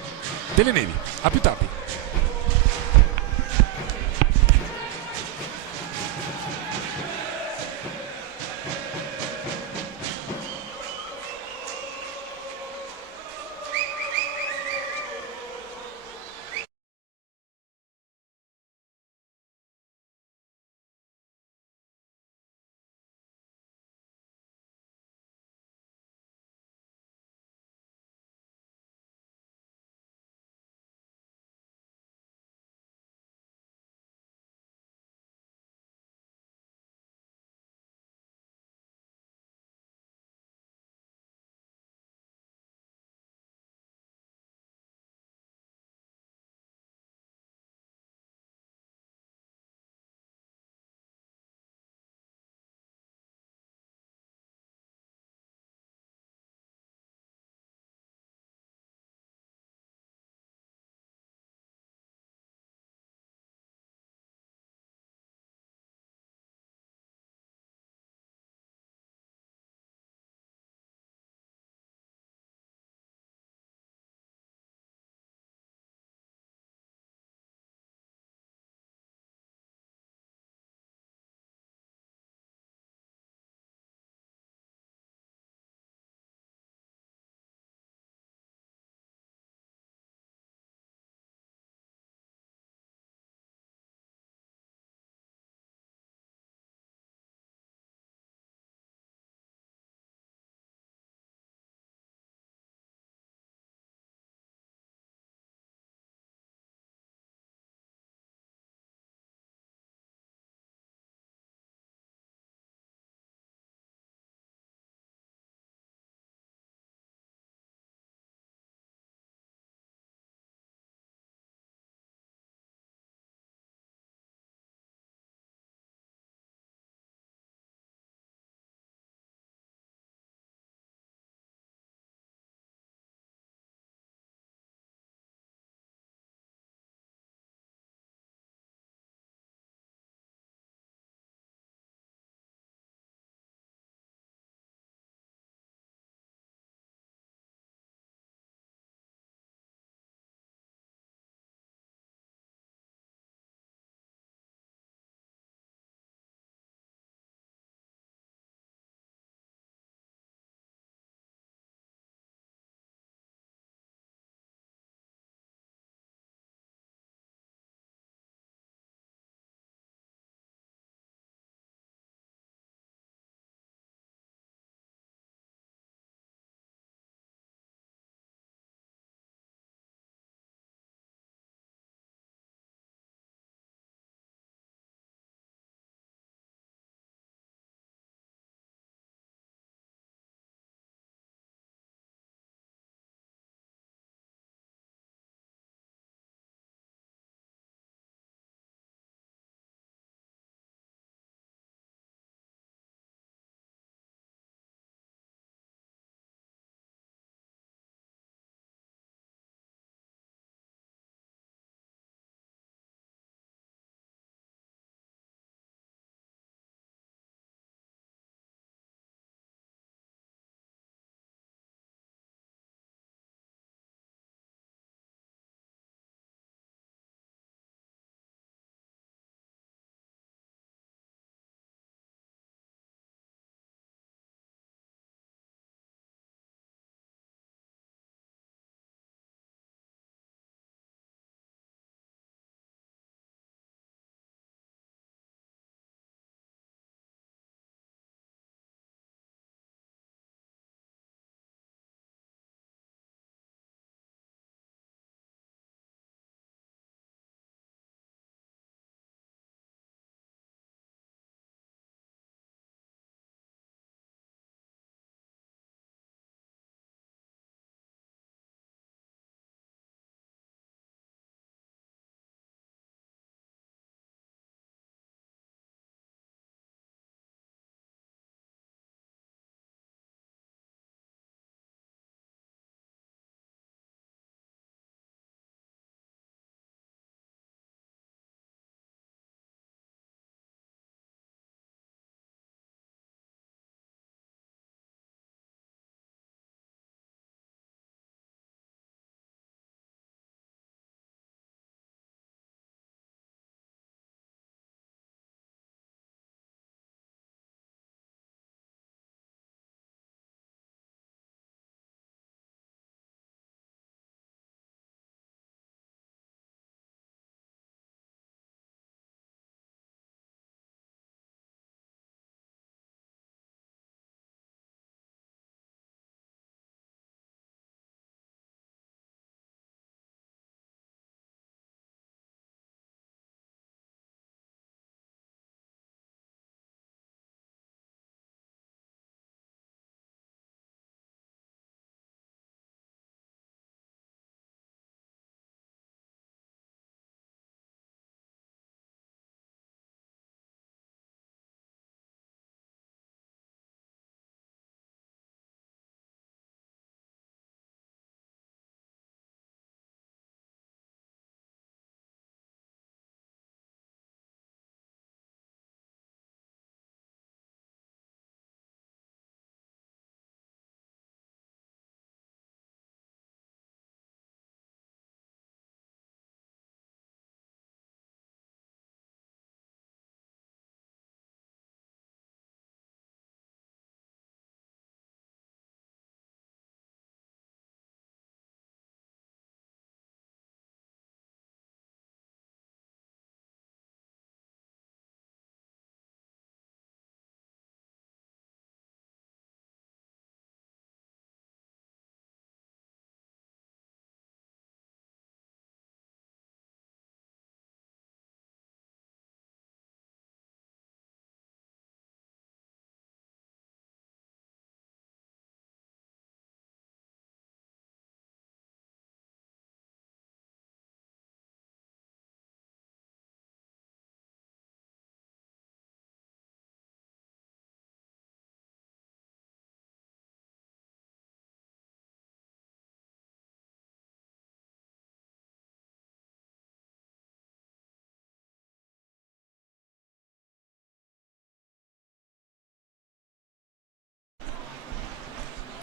delle Nevi. A più tardi.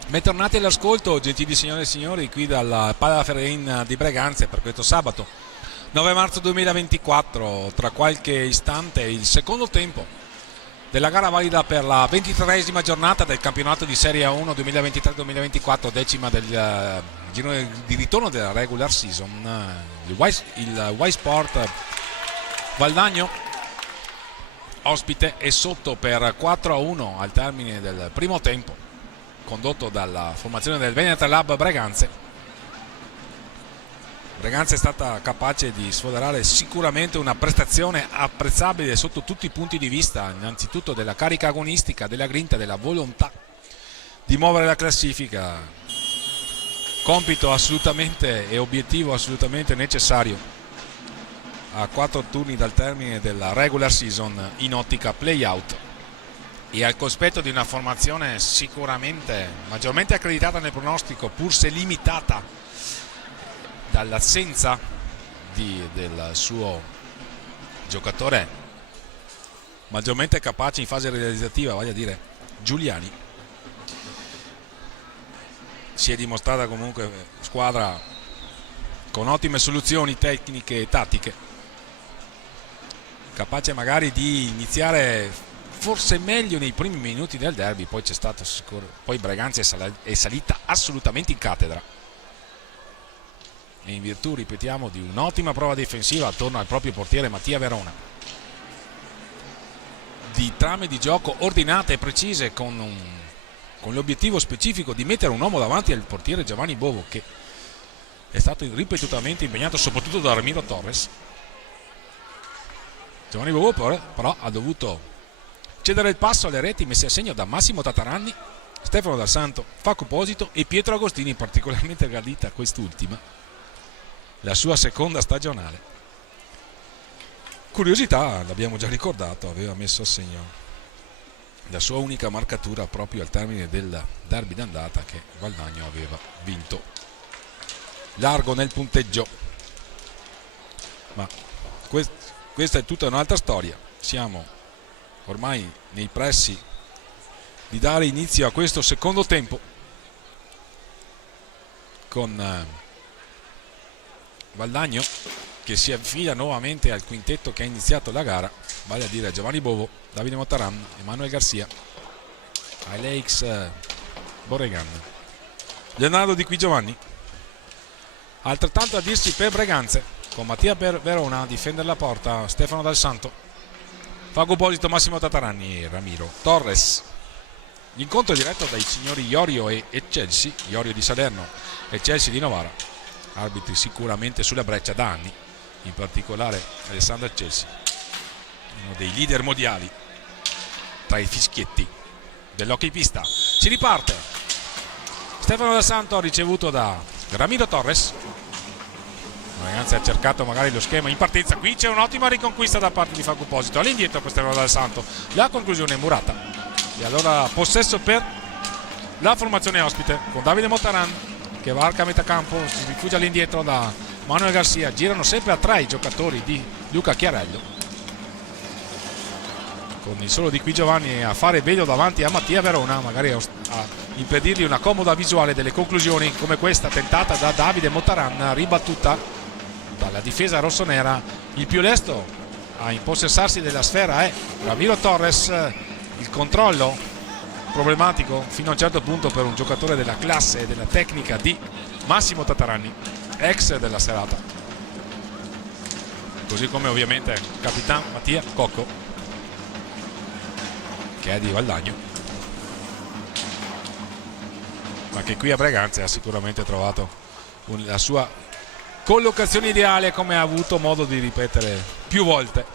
Bentornati all'ascolto, gentili signore e signori, qui dalla Pala Ferrein di Breganze per questo sabato 9 marzo 2024. Tra qualche istante il secondo tempo della gara valida per la 23esima giornata del campionato di Serie 1 2023-2024, decima del girone di ritorno della regular season. Il Y Sport Valdagno ospite è sotto per 4-1 al termine del primo tempo, condotto dalla formazione del Veneto Lab Breganze. Breganze è stata capace di sfoderare sicuramente una prestazione apprezzabile sotto tutti i punti di vista, innanzitutto della carica agonistica, della grinta, della volontà di muovere la classifica, compito assolutamente e obiettivo assolutamente necessario a 4 turni dal termine della regular season in ottica play-out, e al cospetto di una formazione sicuramente maggiormente accreditata nel pronostico, pur se limitata dall'assenza del suo giocatore maggiormente capace in fase realizzativa, vale a dire Giuliani. Si è dimostrata comunque squadra con ottime soluzioni tecniche e tattiche, capace magari di iniziare forse meglio nei primi minuti del derby. Poi c'è stato poi Breganze è salita assolutamente in cattedra, e in virtù, ripetiamo, di un'ottima prova difensiva attorno al proprio portiere Mattia Verona, di trame di gioco ordinate e precise con l'obiettivo specifico di mettere un uomo davanti al portiere Giovanni Bovo, che è stato ripetutamente impegnato soprattutto da Ramiro Torres. Giovanni Bovo però ha dovuto cedere il passo alle reti messe a segno da Massimo Tataranni, Stefano Dal Santo, Facco Posito e Pietro Agostini, particolarmente gradita quest'ultima, la sua seconda stagionale. Curiosità, l'abbiamo già ricordato, aveva messo a segno la sua unica marcatura proprio al termine del derby d'andata, che Valdagno aveva vinto largo nel punteggio. Ma questa è tutta un'altra storia. Siamo ormai nei pressi di dare inizio a questo secondo tempo, con Valdagno che si affida nuovamente al quintetto che ha iniziato la gara, vale a dire Giovanni Bovo, Davide Mottaran, Emanuele Garcia, Alex Borregan, Leonardo Di Qui Giovanni. Altrettanto a dirsi per Breganze, con Mattia Verona a difendere la porta, Stefano Dal Santo, Fago Posito, Massimo Tataranni e Ramiro Torres. L'incontro è diretto dai signori Iorio e Chelsea, Iorio di Salerno e Chelsea di Novara, arbitri sicuramente sulla breccia da anni, in particolare Alessandro Chelsea, uno dei leader mondiali tra i fischietti dell'hockey pista. Si riparte. Stefano Dal Santo ricevuto da Ramiro Torres. Ragazzi, ha cercato magari lo schema in partenza. Qui c'è un'ottima riconquista da parte di Fago Posito, all'indietro per Stefano Dal Santo, la conclusione è murata, e allora possesso per la formazione ospite, con Davide Mottaran che varca a metà campo, si rifugia all'indietro da Manuel Garcia. Girano sempre a 3 i giocatori di Luca Chiarello, con il solo Di Qui Giovanni a fare vedo davanti a Mattia Verona, magari a impedirgli una comoda visuale delle conclusioni come questa tentata da Davide Mottaran, ribattuta dalla difesa rossonera. Il più lesto a impossessarsi della sfera è Ramiro Torres. Il controllo problematico fino a un certo punto per un giocatore della classe e della tecnica di Massimo Tataranni, ex della serata, così come ovviamente il capitano Mattia Cocco, che è di Valdagno, ma che qui a Breganze ha sicuramente trovato la sua collocazione ideale, come ha avuto modo di ripetere più volte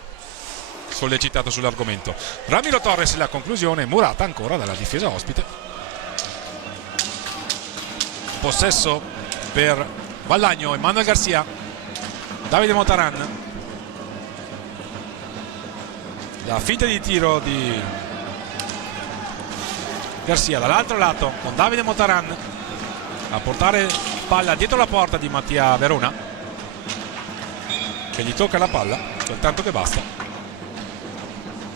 sollecitato sull'argomento. Ramiro Torres, la conclusione murata ancora dalla difesa ospite. Possesso per Valdagno, Emanuele Garcia, Davide Mottaran, la finta di tiro di Garcia dall'altro lato con Davide Mottaran a portare palla dietro la porta di Mattia Verona, che gli tocca la palla soltanto che basta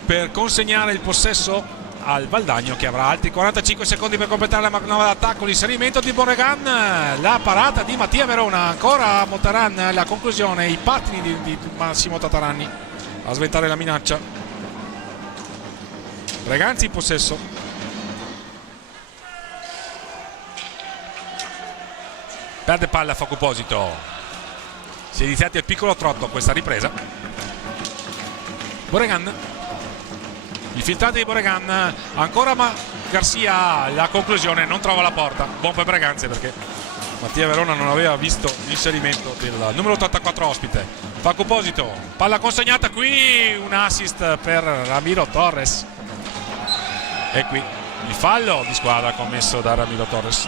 per consegnare il possesso al Valdagno, che avrà altri 45 secondi per completare la manovra d'attacco. L'inserimento di Borregan, la parata di Mattia Verona, ancora Motaran, la conclusione, i pattini di Massimo Tatarani a sventare la minaccia. Breganzi in possesso. Perde palla Focuposito. Si è iniziato il piccolo trotto a questa ripresa. Borregan, il filtrato di Borregan, ancora Garcia, la conclusione, non trova la porta. Buon per Breganze, perché Mattia Verona non aveva visto l'inserimento del numero 84 ospite. Focuposito, palla consegnata, qui un assist per Ramiro Torres. E qui il fallo di squadra commesso da Ramiro Torres.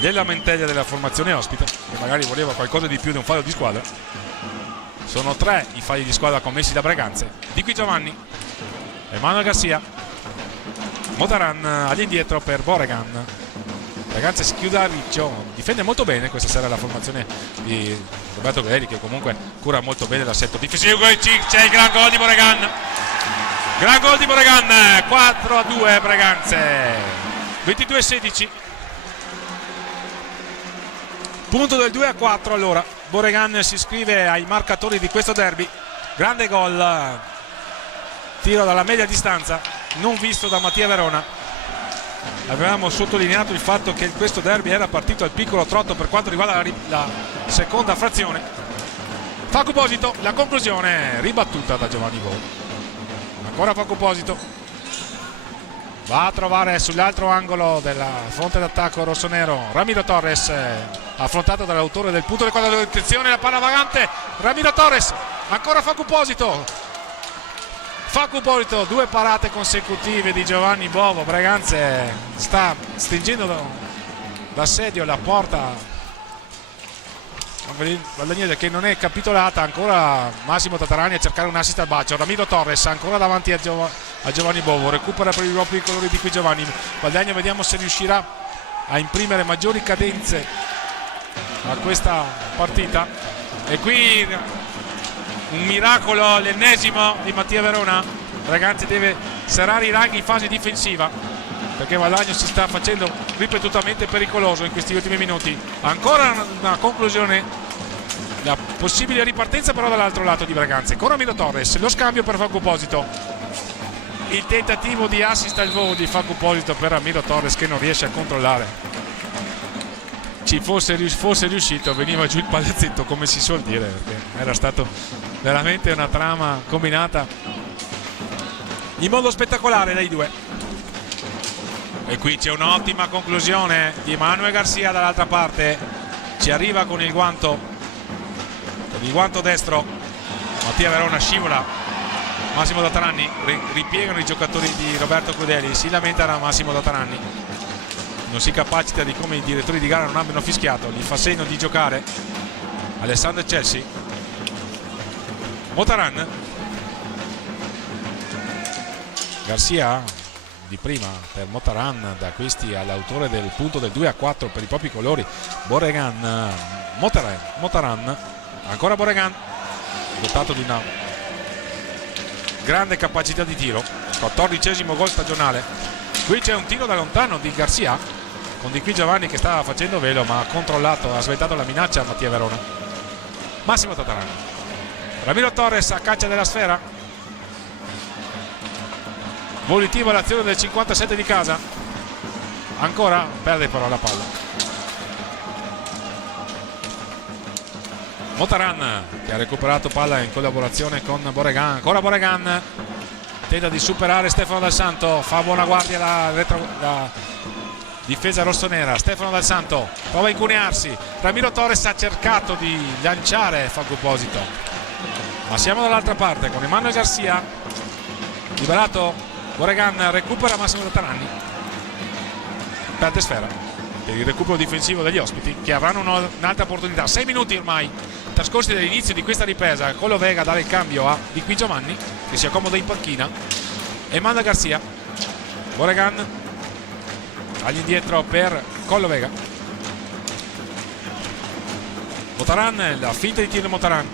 Le lamentele della formazione ospite, che magari voleva qualcosa di più di un fallo di squadra. Sono 3 i falli di squadra commessi da Breganze. Di qui Giovanni, Emanuele Garcia, Motaran all'indietro per Borregan. Breganze si chiude a riccio, difende molto bene questa sera la formazione di Roberto Guerrieri, che comunque cura molto bene l'assetto difensivo. C'è il gran gol di Borregan, gran gol di Borregan, 4-2 Breganze, 22-16, punto del 2-4. Allora Borregan si iscrive ai marcatori di questo derby. Grande gol, tiro dalla media distanza non visto da Mattia Verona. Avevamo sottolineato il fatto che questo derby era partito al piccolo trotto per quanto riguarda la seconda frazione. Focuposito, la conclusione ribattuta da Giovanni Bo. Ancora Focuposito, va a trovare sull'altro angolo della fronte d'attacco rossonero Ramiro Torres, affrontato dall'autore del punto del quadro. Attenzione, la palla vagante, Ramiro Torres, ancora Focuposito, 2 parate consecutive di Giovanni Bovo. Breganze sta stringendo d'assedio la porta Valdagno, che non è capitolata. Ancora Massimo Tatarani a cercare un assist al bacio. Ramiro Torres ancora davanti a Giovanni Bovo, recupera per i propri colori di qui Giovanni Valdagno. Vediamo se riuscirà a imprimere maggiori cadenze a questa partita. E qui un miracolo, l'ennesimo di Mattia Verona. Breganze deve serrare i ranghi in fase difensiva, perché Valdagno si sta facendo ripetutamente pericoloso in questi ultimi minuti. Ancora una conclusione, la possibile ripartenza però dall'altro lato di Breganze. Con Ramiro Torres, lo scambio per Focuposito, il tentativo di assist al volo di Focuposito per Ramiro Torres, che non riesce a controllare. Ci fosse riuscito, veniva giù il palazzetto, come si suol dire, perché era stato veramente una trama combinata in modo spettacolare dai due. E qui c'è un'ottima conclusione di Emanuele Garcia dall'altra parte, ci arriva con il guanto destro. Mattia Verona scivola, Massimo Tatarani, ripiegano i giocatori di Roberto Crudeli, si lamentano Massimo Tatarani, non si capacita di come i direttori di gara non abbiano fischiato, gli fa segno di giocare Alessandro Chelsea. Motaran, Garcia di prima per Motaran, da questi all'autore del punto del 2-4 per i propri colori Borregan. Motaran, ancora Borregan, dotato di una grande capacità di tiro, 14° gol stagionale. Qui c'è un tiro da lontano di Garcia con di qui Giovanni che stava facendo velo, ma ha controllato, ha sventato la minaccia a Mattia Verona. Massimo Tatarani, Ramiro Torres a caccia della sfera, volitiva l'azione del 57 di casa, ancora perde però la palla. Motaran, che ha recuperato palla in collaborazione con Borregan. Ancora Borregan, tenta di superare Stefano Dal Santo, fa buona guardia la difesa rossonera. Stefano Dal Santo prova a incunearsi, Ramiro Torres ha cercato di lanciare Focuposito, ma siamo dall'altra parte con Emanuele Garcia liberato. Borregan recupera Massimo Tatarani, perde sfera per il recupero difensivo degli ospiti, che avranno un'altra opportunità. 6 minuti ormai trascorsi dall'inizio di questa ripresa. Collo Vega a dare il cambio a Di Qui Giovanni, che si accomoda in panchina, e manda Garcia. Borregan all'indietro per Collo Vega. Motaran, la finta di tiro di Motaran,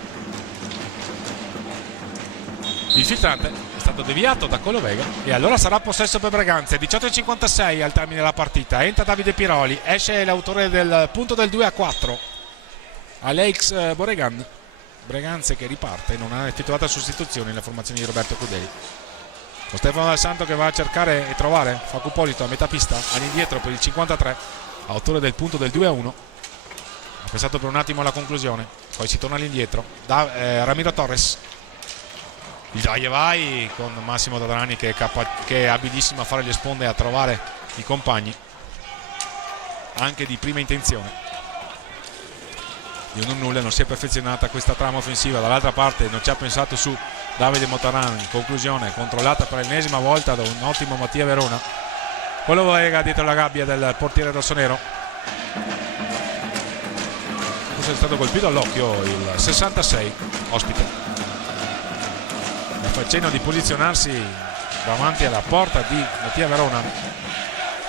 il filtrante stato deviato da Colovega e allora sarà possesso per Breganze. 18:56 al termine della partita. Entra Davide Piroli, esce l'autore del punto del 2-4 Alex Boregan. Breganze che riparte, non ha effettuato sostituzione nella formazione di Roberto Crudeli. Lo Stefano Dal Santo che va a cercare e trovare Facu Polito a metà pista, all'indietro per il 53, autore del punto del 2-1. Ha pensato per un attimo alla conclusione, poi si torna all'indietro. Ramiro Torres. Il vai e vai con Massimo Tatarani che è abilissimo a fare le sponde e a trovare i compagni, anche di prima intenzione. Di un nulla non si è perfezionata questa trama offensiva. Dall'altra parte non ci ha pensato su Davide Motaran. In conclusione controllata per l'ennesima volta da un ottimo Mattia Verona. Colovega dietro la gabbia del portiere rossonero. Forse è stato colpito all'occhio il 66 ospite. Fa il cenno di posizionarsi davanti alla porta di Mattia Verona.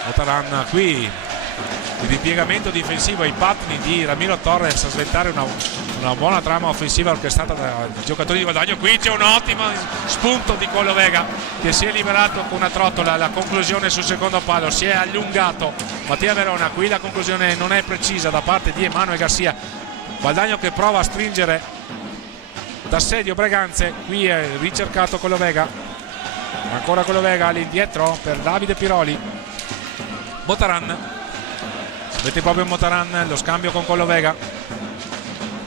Motaran qui il ripiegamento difensivo ai pattini di Ramiro Torres a sventare una buona trama offensiva orchestrata dai giocatori di Valdagno. Qui c'è un ottimo spunto di Colovega che si è liberato con una trottola. La conclusione sul secondo palo, si è allungato Mattia Verona. Qui la conclusione non è precisa da parte di Emanuele Garcia. Valdagno che prova a stringere d'assedio Breganze. Qui è ricercato Colovega, ancora Colovega all'indietro per Davide Piroli. Motaran, mette proprio Motaran, lo scambio con Colovega,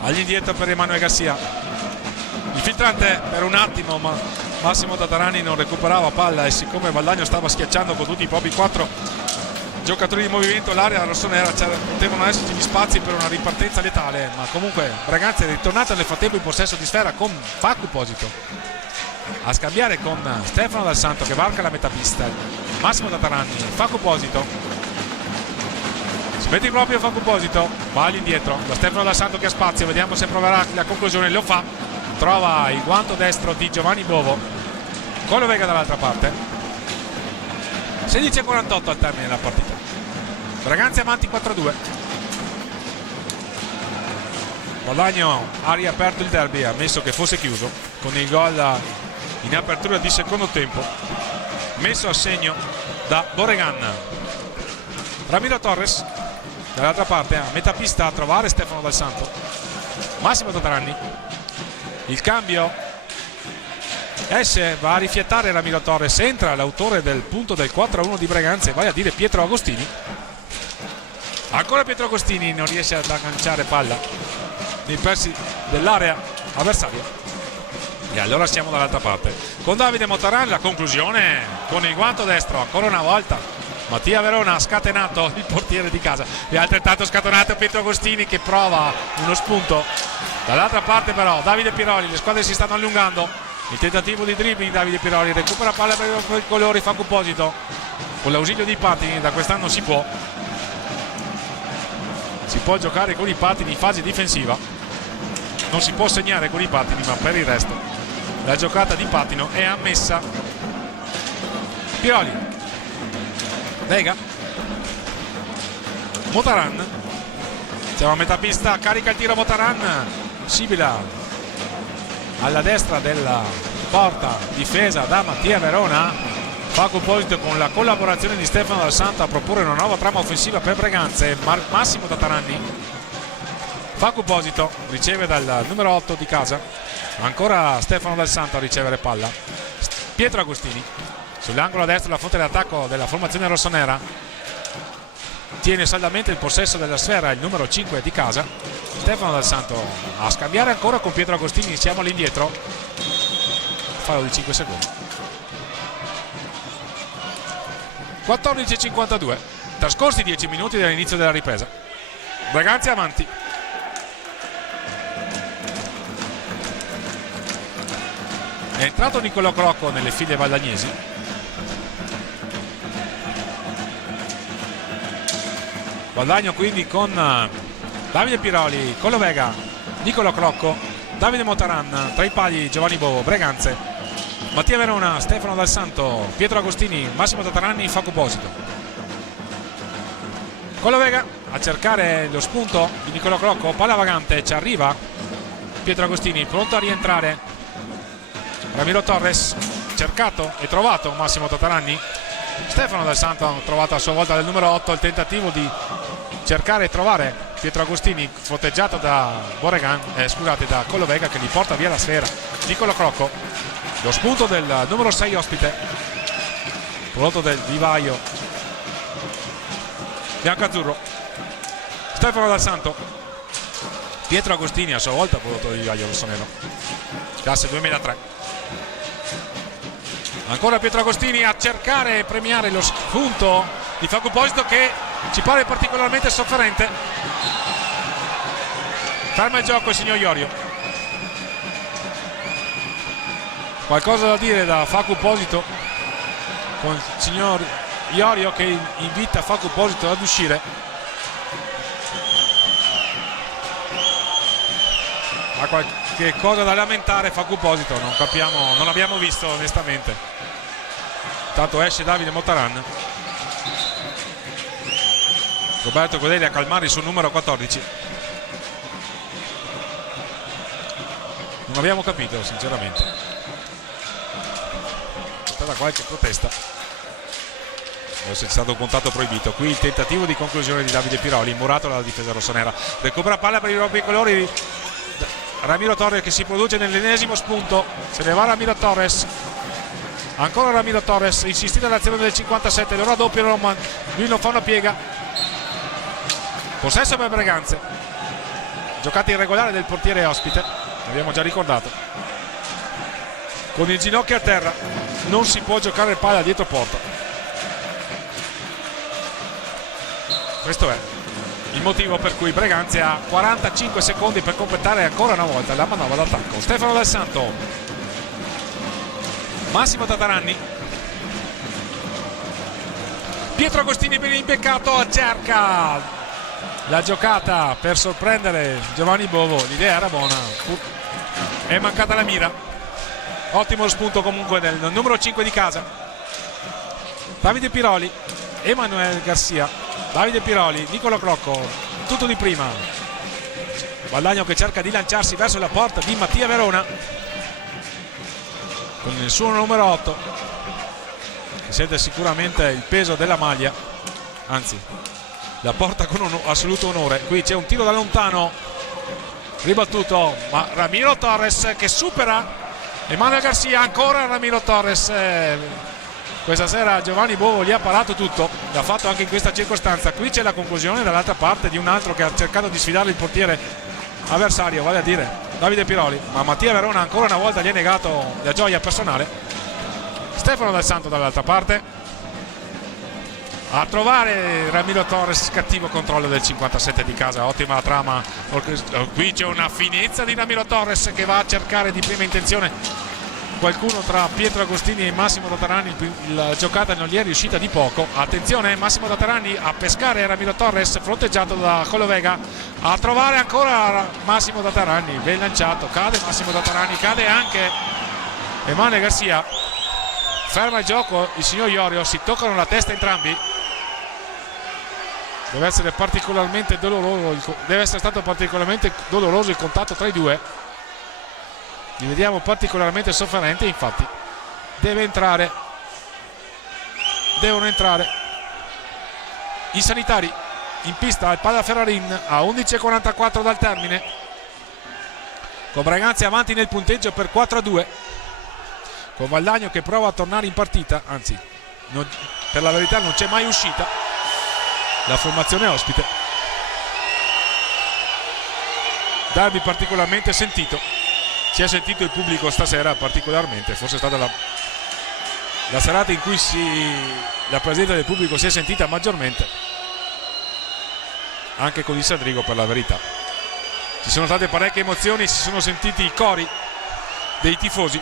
all'indietro per Emanuele Garcia. Il filtrante per un attimo, ma Massimo Tatarani non recuperava palla e siccome Valdagno stava schiacciando con tutti i propri 4 giocatori di movimento l'area rossonera, potevano esserci gli spazi per una ripartenza letale, ma comunque Breganze è ritornato nel frattempo in possesso di sfera con Facu Posito a scambiare con Stefano Dal Santo che varca la metà pista. Massimo Tatarani, Facu Posito, si mette proprio Facu Posito, va all'indietro da Stefano Dal Santo che ha spazio, vediamo se proverà la conclusione. Lo fa, trova il guanto destro di Giovanni Bovo. Colovega dall'altra parte. 16:48 al termine della partita. Breganze avanti 4-2. Valdagno ha riaperto il derby, ha ammesso che fosse chiuso con il gol in apertura di secondo tempo messo a segno da Boregan. Ramiro Torres dall'altra parte a metà pista a trovare Stefano Dal Santo. Massimo Tatarani, il cambio esce, va a rifiatare Ramiro Torres, entra l'autore del punto del 4-1 di Breganze, vale a dire Pietro Agostini. Ancora Pietro Agostini non riesce ad agganciare palla nei pressi dell'area avversaria e allora siamo dall'altra parte con Davide Motaran. La conclusione con il guanto destro ancora una volta Mattia Verona ha scatenato il portiere di casa e altrettanto scatenato Pietro Agostini che prova uno spunto. Dall'altra parte però Davide Piroli, le squadre si stanno allungando, il tentativo di dribbling. Davide Piroli recupera palla per i colori Facu Posito con l'ausilio dei pattini. Da quest'anno si può giocare con i pattini in fase difensiva, non si può segnare con i pattini, ma per il resto la giocata di pattino è ammessa. Piroli, Vega, Motaran, siamo a metà pista, carica il tiro Motaran, sibila alla destra della porta, difesa da Mattia Verona. Facu Posito con la collaborazione di Stefano Dal Santo a proporre una nuova trama offensiva per Breganze. Massimo Tatarani, Facu Posito riceve dal numero 8 di casa, ancora Stefano Dal Santo a ricevere palla. Pietro Agostini sull'angolo destro, la fonte d'attacco della formazione rossonera, tiene saldamente il possesso della sfera il numero 5 di casa. Stefano Dal Santo a scambiare ancora con Pietro Agostini, siamo all'indietro, fallo di 5 secondi. 14:52 trascorsi 10 minuti dall'inizio della ripresa. Breganze avanti. È entrato Nicolò Crocco nelle file valdagnesi. Valdagno quindi con Davide Piroli, Colovega, Nicolò Crocco, Davide Motaran, tra i pali Giovanni Bovo. Breganze, Mattia Verona, Stefano Dal Santo, Pietro Agostini, Massimo Tatarani, Facu Posito. Colovega a cercare lo spunto di Nicolò Crocco, palla vagante, ci arriva Pietro Agostini, pronto a rientrare. Ramiro Torres, cercato e trovato Massimo Tataranni. Stefano Del Santo ha trovato a sua volta del numero 8 il tentativo di cercare e trovare Pietro Agostini, fronteggiato da da Collovega, che gli porta via la sfera. Nicolo Crocco, lo spunto del numero 6 ospite, prodotto del vivaio biancazzurro. Stefano Del Santo, Pietro Agostini a sua volta prodotto del vivaio rossonero, classe 2003. Ancora Pietro Agostini a cercare e premiare lo spunto di Facu Posito, che ci pare particolarmente sofferente. Ferma il gioco il signor Iorio. Qualcosa da dire da Facu Posito con il signor Iorio, che invita Facu Posito ad uscire. Ha qualche cosa da lamentare Facu Posito, non capiamo, non l'abbiamo visto onestamente. Intanto esce Davide Motaran. Roberto Godelli a calmare il suo numero 14. Non abbiamo capito sinceramente. C'è stata qualche protesta. È stato un contatto proibito. Qui il tentativo di conclusione di Davide Piroli, murato dalla difesa rossonera. Recupera palla per i propri colori Ramiro Torres, che si produce nell'ennesimo spunto. Se ne va Ramiro Torres. Ancora Ramiro Torres, insistita l'azione del 57, l'ora doppia Roman, lui non fa una piega. Possesso per Breganze, giocata irregolare del portiere ospite, l'abbiamo già ricordato. Con il ginocchio a terra non si può giocare palla dietro porta. Questo è il motivo per cui Breganze ha 45 secondi per completare ancora una volta la manovra d'attacco. Stefano Del Santo, Massimo Tataranni, Pietro Agostini per l'impeccato, cerca la giocata per sorprendere Giovanni Bovo, l'idea era buona, è mancata la mira. Ottimo spunto comunque del numero 5 di casa, Davide Piroli, Emanuele Garcia, Davide Piroli, Nicolo Crocco, tutto di prima. Valdagno che cerca di lanciarsi verso la porta di Mattia Verona con il suo numero 8, che sente sicuramente il peso della maglia, anzi la porta con un assoluto onore. Qui c'è un tiro da lontano ribattuto, ma Ramiro Torres che supera Emanuele Garcia. Ancora Ramiro Torres, questa sera Giovanni Bovo gli ha parato tutto, l'ha fatto anche in questa circostanza. Qui c'è la conclusione dall'altra parte di un altro che ha cercato di sfidare il portiere avversario, vale a dire Davide Piroli, ma Mattia Verona ancora una volta gli è negato la gioia personale. Stefano Del Santo dall'altra parte a trovare Ramiro Torres, cattivo controllo del 57 di casa, ottima trama. Qui c'è una finezza di Ramiro Torres che va a cercare di prima intenzione qualcuno tra Pietro Agostini e Massimo Tataranni. La giocata non gli è riuscita di poco. Attenzione, Massimo Tataranni a pescare Ramiro Torres, fronteggiato da Collovega, a trovare ancora Massimo Tataranni, ben lanciato, cade Massimo Tataranni, cade anche Emanuele Garcia. Ferma il gioco il signor Iorio, si toccano la testa entrambi. Deve essere stato particolarmente doloroso il contatto tra i due. Li vediamo particolarmente sofferenti, infatti devono entrare i sanitari in pista al Palla Ferrarin a 11:44 dal termine, con Breganze avanti nel punteggio per 4-2, con Valdagno che prova a tornare in partita, anzi per la verità non c'è mai uscita la formazione ospite. Derby particolarmente sentito, si è sentito il pubblico stasera particolarmente, forse è stata la serata in cui la presenza del pubblico si è sentita maggiormente, anche con il Sandrigo per la verità. Ci sono state parecchie emozioni, si sono sentiti i cori dei tifosi.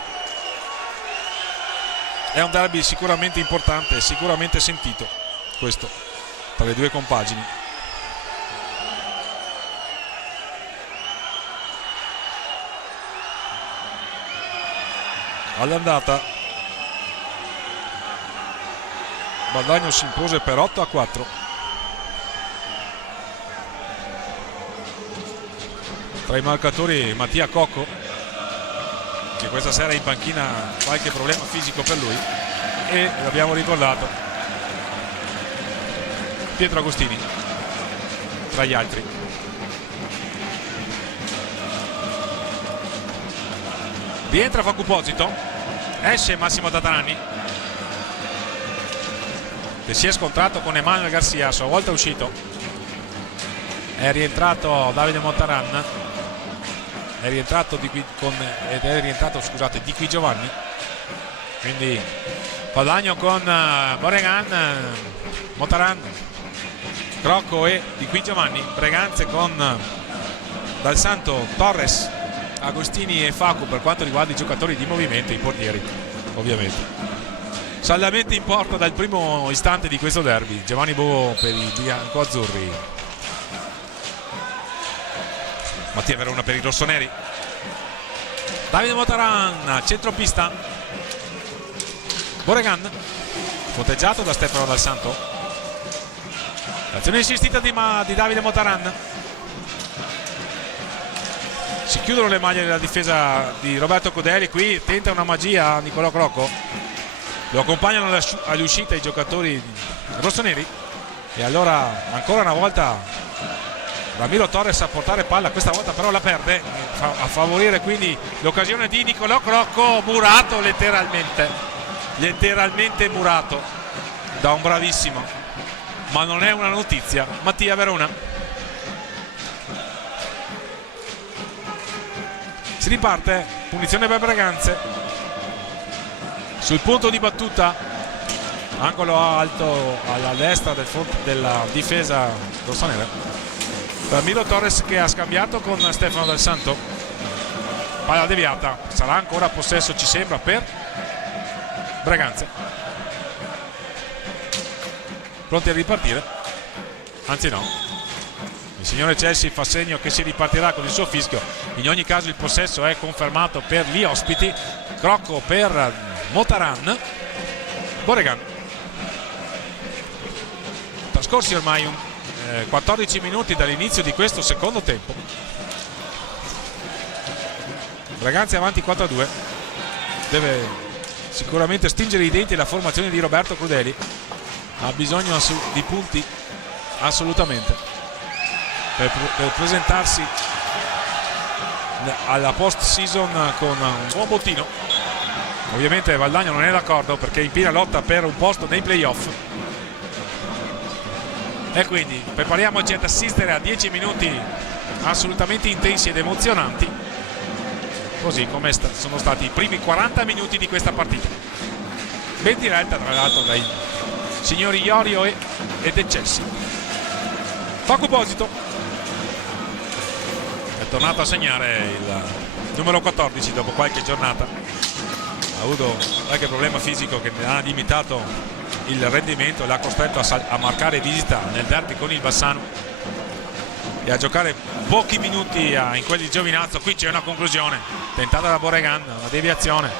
È un derby sicuramente importante, sicuramente sentito questo tra le due compagini. All'andata Valdagno si impose per 8-4. Tra i marcatori Mattia Cocco, che questa sera in panchina qualche problema fisico per lui, e l'abbiamo ricordato, Pietro Agostini tra gli altri. Rientra Facuposito, esce Massimo Tatarani che si è scontrato con Emanuel Garcia, a sua volta è uscito. È rientrato Davide Montaran, è rientrato Di Qui Giovanni, quindi Guadagno con Boregan, Montaran, Crocco e Di Qui Giovanni, Breganze con Dal Santo, Torres, Agostini e Facu per quanto riguarda i giocatori di movimento, i portieri ovviamente. Saldamente in porta dal primo istante di questo derby Giovanni Bovo per i biancoazzurri, Mattia Verona per i rossoneri. Davide Montaran, centropista, Boregan fronteggiato da Stefano Dal Santo, l'azione insistita di Davide Montaran. Si chiudono le maglie della difesa di Roberto Crudeli, qui tenta una magia Nicolò Crocco, lo accompagnano all'uscita i giocatori rossoneri e allora ancora una volta Ramiro Torres a portare palla, questa volta però la perde, a favorire quindi l'occasione di Nicolò Crocco, murato letteralmente murato da un bravissimo, ma non è una notizia, Mattia Verona. Si riparte, punizione per Breganze sul punto di battuta, angolo alto alla destra del fronte della difesa rossonera. Ramiro Torres che ha scambiato con Stefano Dal Santo, palla deviata, sarà ancora possesso ci sembra per Breganze, pronti a ripartire, anzi no, il signore Chelsea fa segno che si ripartirà con il suo fischio. In ogni caso il possesso è confermato per gli ospiti, Crocco per Montaran, Boregan. Trascorsi ormai 14 minuti dall'inizio di questo secondo tempo, Breganze avanti 4-2, deve sicuramente stringere i denti la formazione di Roberto Crudeli, ha bisogno di punti assolutamente per presentarsi alla post season con un buon bottino. Ovviamente Valdagno non è d'accordo perché è in piena lotta per un posto nei playoff, e quindi prepariamoci ad assistere a 10 minuti assolutamente intensi ed emozionanti, così come sono stati i primi 40 minuti di questa partita, ben diretta tra l'altro dai signori Iorio e De Chelsea. Facuposito è tornato a segnare il numero 14 dopo qualche giornata, ha avuto qualche problema fisico che ne ha limitato il rendimento e l'ha costretto a marcare visita nel derby con il Bassano e a giocare pochi minuti in quelli di Giovinazzo. Qui c'è una conclusione tentata da Boregan, una deviazione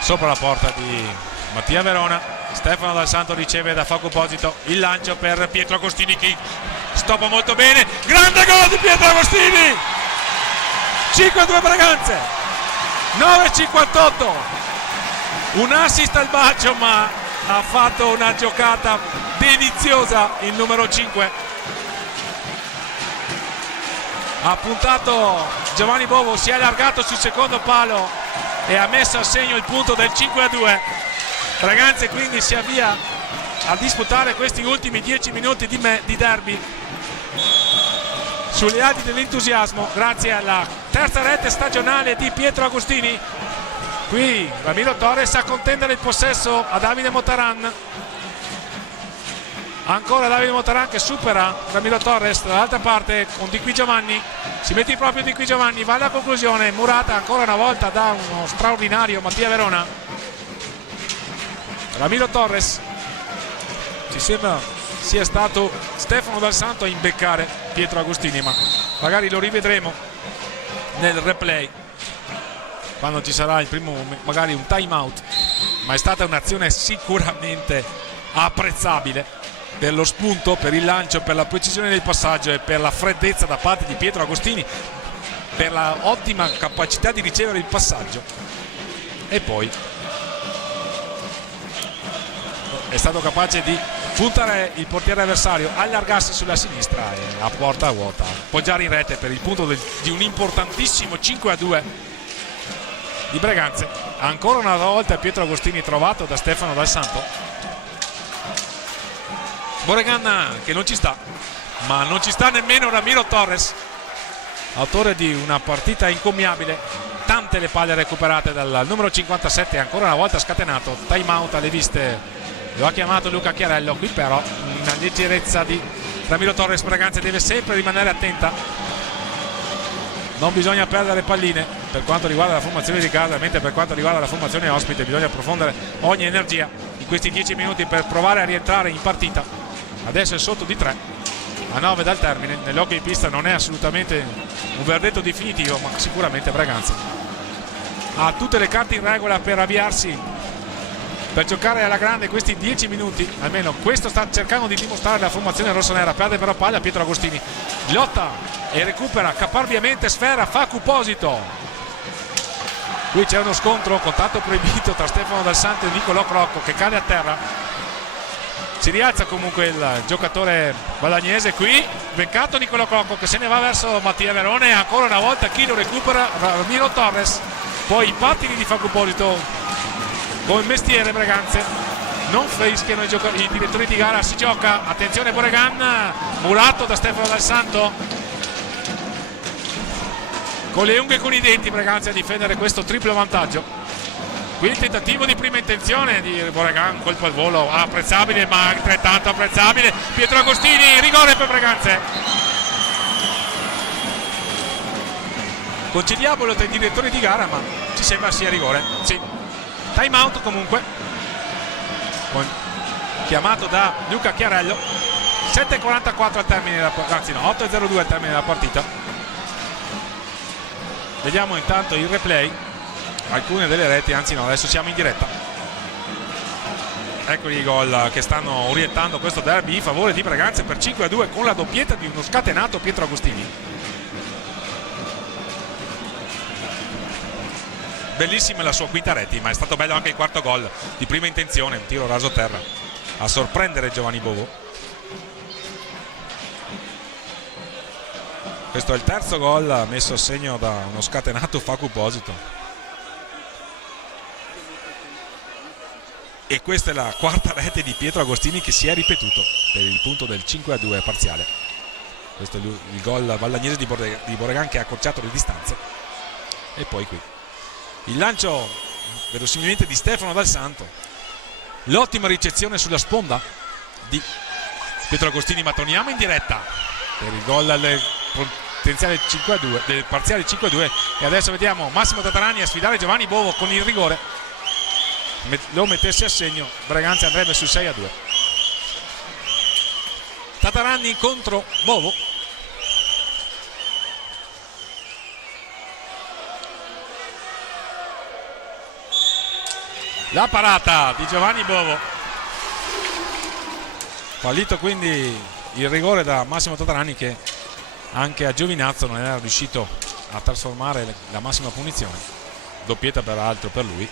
sopra la porta di Mattia Verona. Stefano Dal Santo riceve da Facuposito il lancio per Pietro Agostini che stoppa molto bene, grande gol di Pietro Agostini, 5-2 Breganze, 9:58, un assist al bacio, ma ha fatto una giocata deliziosa il numero 5, ha puntato Giovanni Bovo, si è allargato sul secondo palo e ha messo a segno il punto del 5-2. Breganze quindi si avvia a disputare questi ultimi 10 minuti di derby sulle ali dell'entusiasmo grazie alla terza rete stagionale di Pietro Agostini. Qui Ramiro Torres a contendere il possesso a Davide Montaran, ancora Davide Montaran che supera Ramiro Torres dall'altra parte con Di Qui Giovanni, si mette in proprio Di Qui Giovanni, va alla conclusione, murata ancora una volta da uno straordinario Mattia Verona. Ramiro Torres, ci sembra sia stato Stefano Dal Santo a imbeccare Pietro Agostini, ma magari lo rivedremo nel replay quando ci sarà il primo, magari un time out, ma è stata un'azione sicuramente apprezzabile per lo spunto, per il lancio, per la precisione del passaggio e per la freddezza da parte di Pietro Agostini per la ottima capacità di ricevere il passaggio, e poi è stato capace di puntare il portiere avversario, allargarsi sulla sinistra e a porta vuota poggiare in rete per il punto di un importantissimo 5-2 di Breganze. Ancora una volta Pietro Agostini trovato da Stefano Dal Santo. Boregan che non ci sta, ma non ci sta nemmeno Ramiro Torres, autore di una partita incommiabile, tante le palle recuperate dal numero 57, ancora una volta scatenato. Time out alle viste lo ha chiamato Luca Chiarello. Qui però una leggerezza di Ramiro Torres. Breganze deve sempre rimanere attenta, non bisogna perdere palline per quanto riguarda la formazione di casa, mentre per quanto riguarda la formazione ospite bisogna approfondire ogni energia in questi 10 minuti per provare a rientrare in partita. Adesso è sotto di 3 a 9 dal termine. Nell'hockey in pista non è assolutamente un verdetto definitivo, ma sicuramente Breganze ha tutte le carte in regola per avviarsi, per giocare alla grande questi 10 minuti. Almeno questo sta cercando di dimostrare la formazione rossonera. Perde però palla Pietro Agostini, lotta e recupera caparbiamente sfera Facu Posito. Qui c'è uno scontro, contatto proibito tra Stefano Dal Santo e Nicolò Crocco, che cade a terra. Si rialza comunque il giocatore balagnese. Qui beccato Nicolò Crocco che se ne va verso Mattia Verone, ancora una volta chi lo recupera? Ramiro Torres. Poi i pattini di Facu Posito. Come mestiere Breganze non fischiano i direttori di gara, si gioca. Attenzione Boregan, murato da Stefano Dal Santo, con le unghie e con i denti Breganze a difendere questo triplo vantaggio. Qui il tentativo di prima intenzione di Boregan, colpo al volo apprezzabile, ma altrettanto apprezzabile. Pietro Agostini, rigore per Breganze. Conciliabolo tra i direttori di gara, ma ci sembra sia rigore, sì. Time out comunque chiamato da Luca Chiarello. 7:44 al termine della partita, anzi no, 8:02 al termine della partita. Vediamo intanto il replay, alcune delle reti, anzi no, adesso siamo in diretta. Eccoli i gol che stanno orientando questo derby in favore di Breganze per 5-2 con la doppietta di uno scatenato Pietro Agostini. Bellissima la sua quinta rete, ma è stato bello anche il quarto gol di prima intenzione, un tiro raso terra a sorprendere Giovanni Bovo. Questo è il terzo gol messo a segno da uno scatenato Facu Posito, e questa è la quarta rete di Pietro Agostini che si è ripetuto per il punto del 5-2 parziale. Questo è il gol ballagnese di Boregan che ha accorciato le distanze. E poi qui il lancio verosimilmente di Stefano Dal Santo, l'ottima ricezione sulla sponda di Pietro Agostini, ma torniamo in diretta per il gol del potenziale 5-2, del parziale 5-2, e adesso vediamo Massimo Tatarani a sfidare Giovanni Bovo con il rigore. Lo mettesse a segno Breganze andrebbe su 6-2. Tatarani contro Bovo. La parata di Giovanni Bovo, fallito quindi il rigore da Massimo Tatarani, che anche a Giovinazzo non era riuscito a trasformare la massima punizione. Doppietta peraltro per lui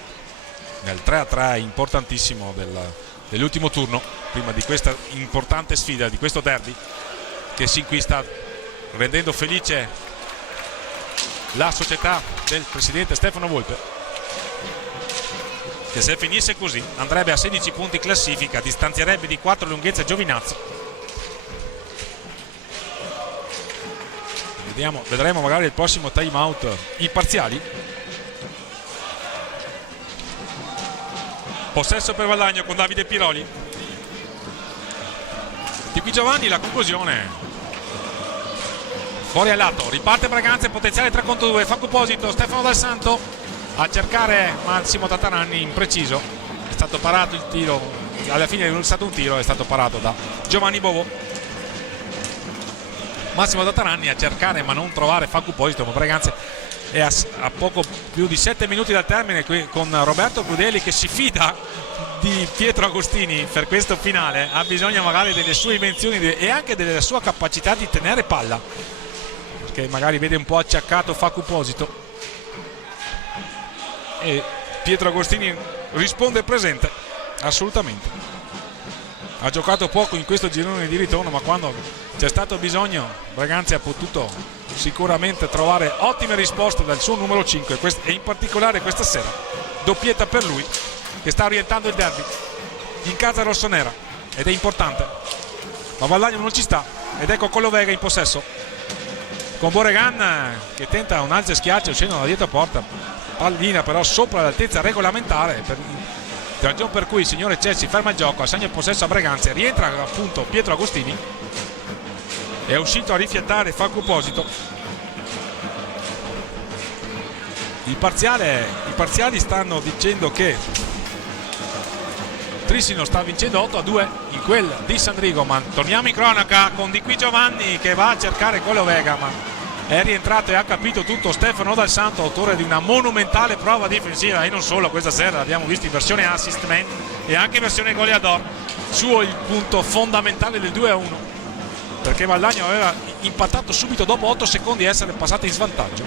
nel 3-3 importantissimo dell'ultimo turno, prima di questa importante sfida, di questo derby che sin qui sta rendendo felice la società del presidente Stefano Volpe, che se finisse così andrebbe a 16 punti classifica, distanzierebbe di 4 lunghezza Giovinazzo. Vedremo magari il prossimo time out i parziali. Possesso per Vallagno con Davide Piroli. Di qui Giovanni, la conclusione fuori al lato, riparte Breganze, potenziale 3-2, Facu Posito, Stefano Dal Santo a cercare Massimo Tatarani, impreciso, è stato parato il tiro, alla fine non è stato un tiro, è stato parato da Giovanni Bovo. Massimo Tatarani a cercare ma non trovare Facu Posito, ma Breganze è a poco più di 7 minuti dal termine, qui con Roberto Crudeli che si fida di Pietro Agostini per questo finale, ha bisogno magari delle sue invenzioni e anche della sua capacità di tenere palla, perché che magari vede un po' acciaccato Facu Posito, e Pietro Agostini risponde presente, assolutamente. Ha giocato poco in questo girone di ritorno, ma quando c'è stato bisogno Braganza ha potuto sicuramente trovare ottime risposte dal suo numero 5, e in particolare questa sera doppietta per lui, che sta orientando il derby in casa rossonera, ed è importante. Ma Valdagno non ci sta, ed ecco Colovega in possesso con Boregan che tenta un alza e schiaccia uscendo da dietro porta, pallina però sopra l'altezza regolamentare, ragione per cui il signore Chelsea ferma il gioco, assegna il possesso a Braganza, rientra appunto Pietro Agostini, è uscito a rifiatare Facu Posito. I parziali stanno dicendo che Trissino sta vincendo 8-2 in quel di Sandrigo, ma torniamo in cronaca con Di Qui Giovanni che va a cercare Colovega, ma è rientrato e ha capito tutto Stefano Dal Santo, autore di una monumentale prova difensiva, e non solo. Questa sera l'abbiamo visto in versione assist man e anche in versione goleador, suo il punto fondamentale del 2-1, perché Valdagno aveva impattato subito dopo 8 secondi essere passato in svantaggio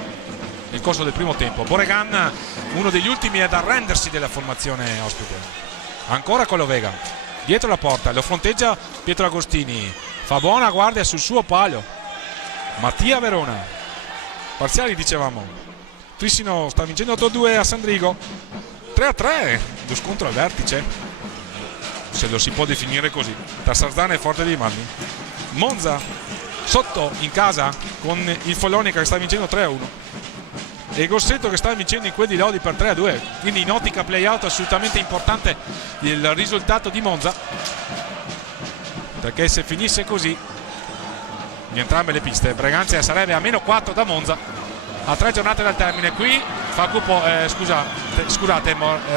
nel corso del primo tempo. Boregan, uno degli ultimi ad arrendersi della formazione ospite. Ancora Colovega dietro la porta, lo fronteggia Pietro Agostini, fa buona guardia sul suo palo Mattia Verona. Parziali dicevamo, Trissino sta vincendo 8-2 a Sandrigo, 3-3 lo scontro al vertice, se lo si può definire così, tra Sarzana e Forte dei Marmi. Monza sotto in casa con il Follonica che sta vincendo 3-1 e Grosseto che sta vincendo in quel di Lodi per 3-2, quindi in ottica play-out assolutamente importante il risultato di Monza, perché se finisse così in entrambe le piste Braganza sarebbe a -4 da Monza a 3 giornate dal termine. Qui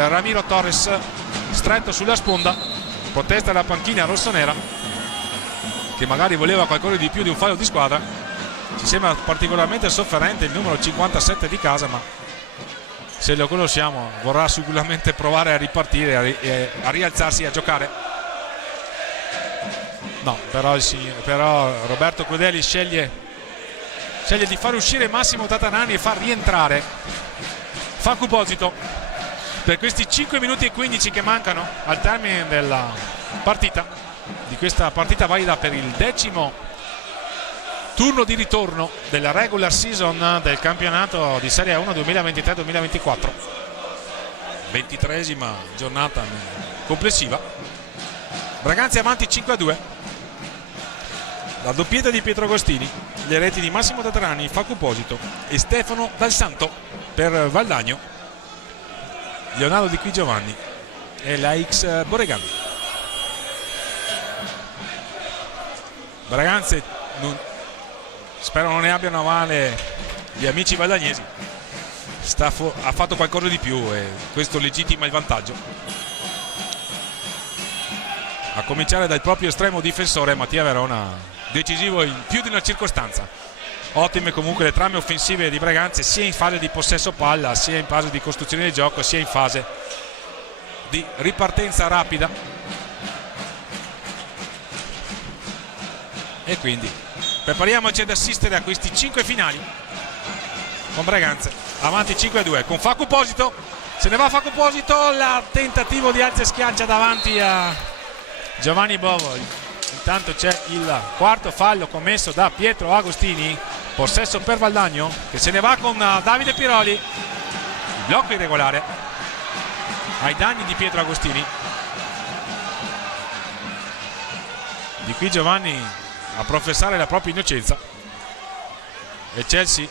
Ramiro Torres stretto sulla sponda, protesta la panchina rossonera che magari voleva qualcosa di più di un fallo di squadra. Ci sembra particolarmente sofferente il numero 57 di casa, ma se lo conosciamo vorrà sicuramente provare a ripartire, a rialzarsi e a giocare. No, però Roberto Crudeli sceglie di far uscire Massimo Tatanani e far rientrare Facu Posito per questi 5 minuti e 15 che mancano al termine della partita, di questa partita valida per il 10° turno di ritorno della regular season del campionato di Serie 1 2023-2024, 23esima giornata complessiva. Braganza avanti 5-2, la doppietta di Pietro Agostini, le reti di Massimo Tatarani, Facu Posito e Stefano Dal Santo per Valdagno, Leonardo Di Qui Giovanni e la X Boregan. Braganza spero non ne abbiano a male gli amici valdagnesi, ha fatto qualcosa di più e questo legittima il vantaggio, a cominciare dal proprio estremo difensore Mattia Verona, decisivo in più di una circostanza. Ottime comunque le trame offensive di Braganza, sia in fase di possesso palla, sia in fase di costruzione del gioco, sia in fase di ripartenza rapida, e quindi prepariamoci ad assistere a questi 5 finali con Braganza avanti 5-2 con Facu Posito. Se ne va Facu Posito, il tentativo di alza e schiaccia davanti a Giovanni Bovo. Intanto c'è il quarto fallo commesso da Pietro Agostini, possesso per Valdagno che se ne va con Davide Piroli, il blocco irregolare ai danni di Pietro Agostini. Di Qui Giovanni a professare la propria innocenza e Chelsea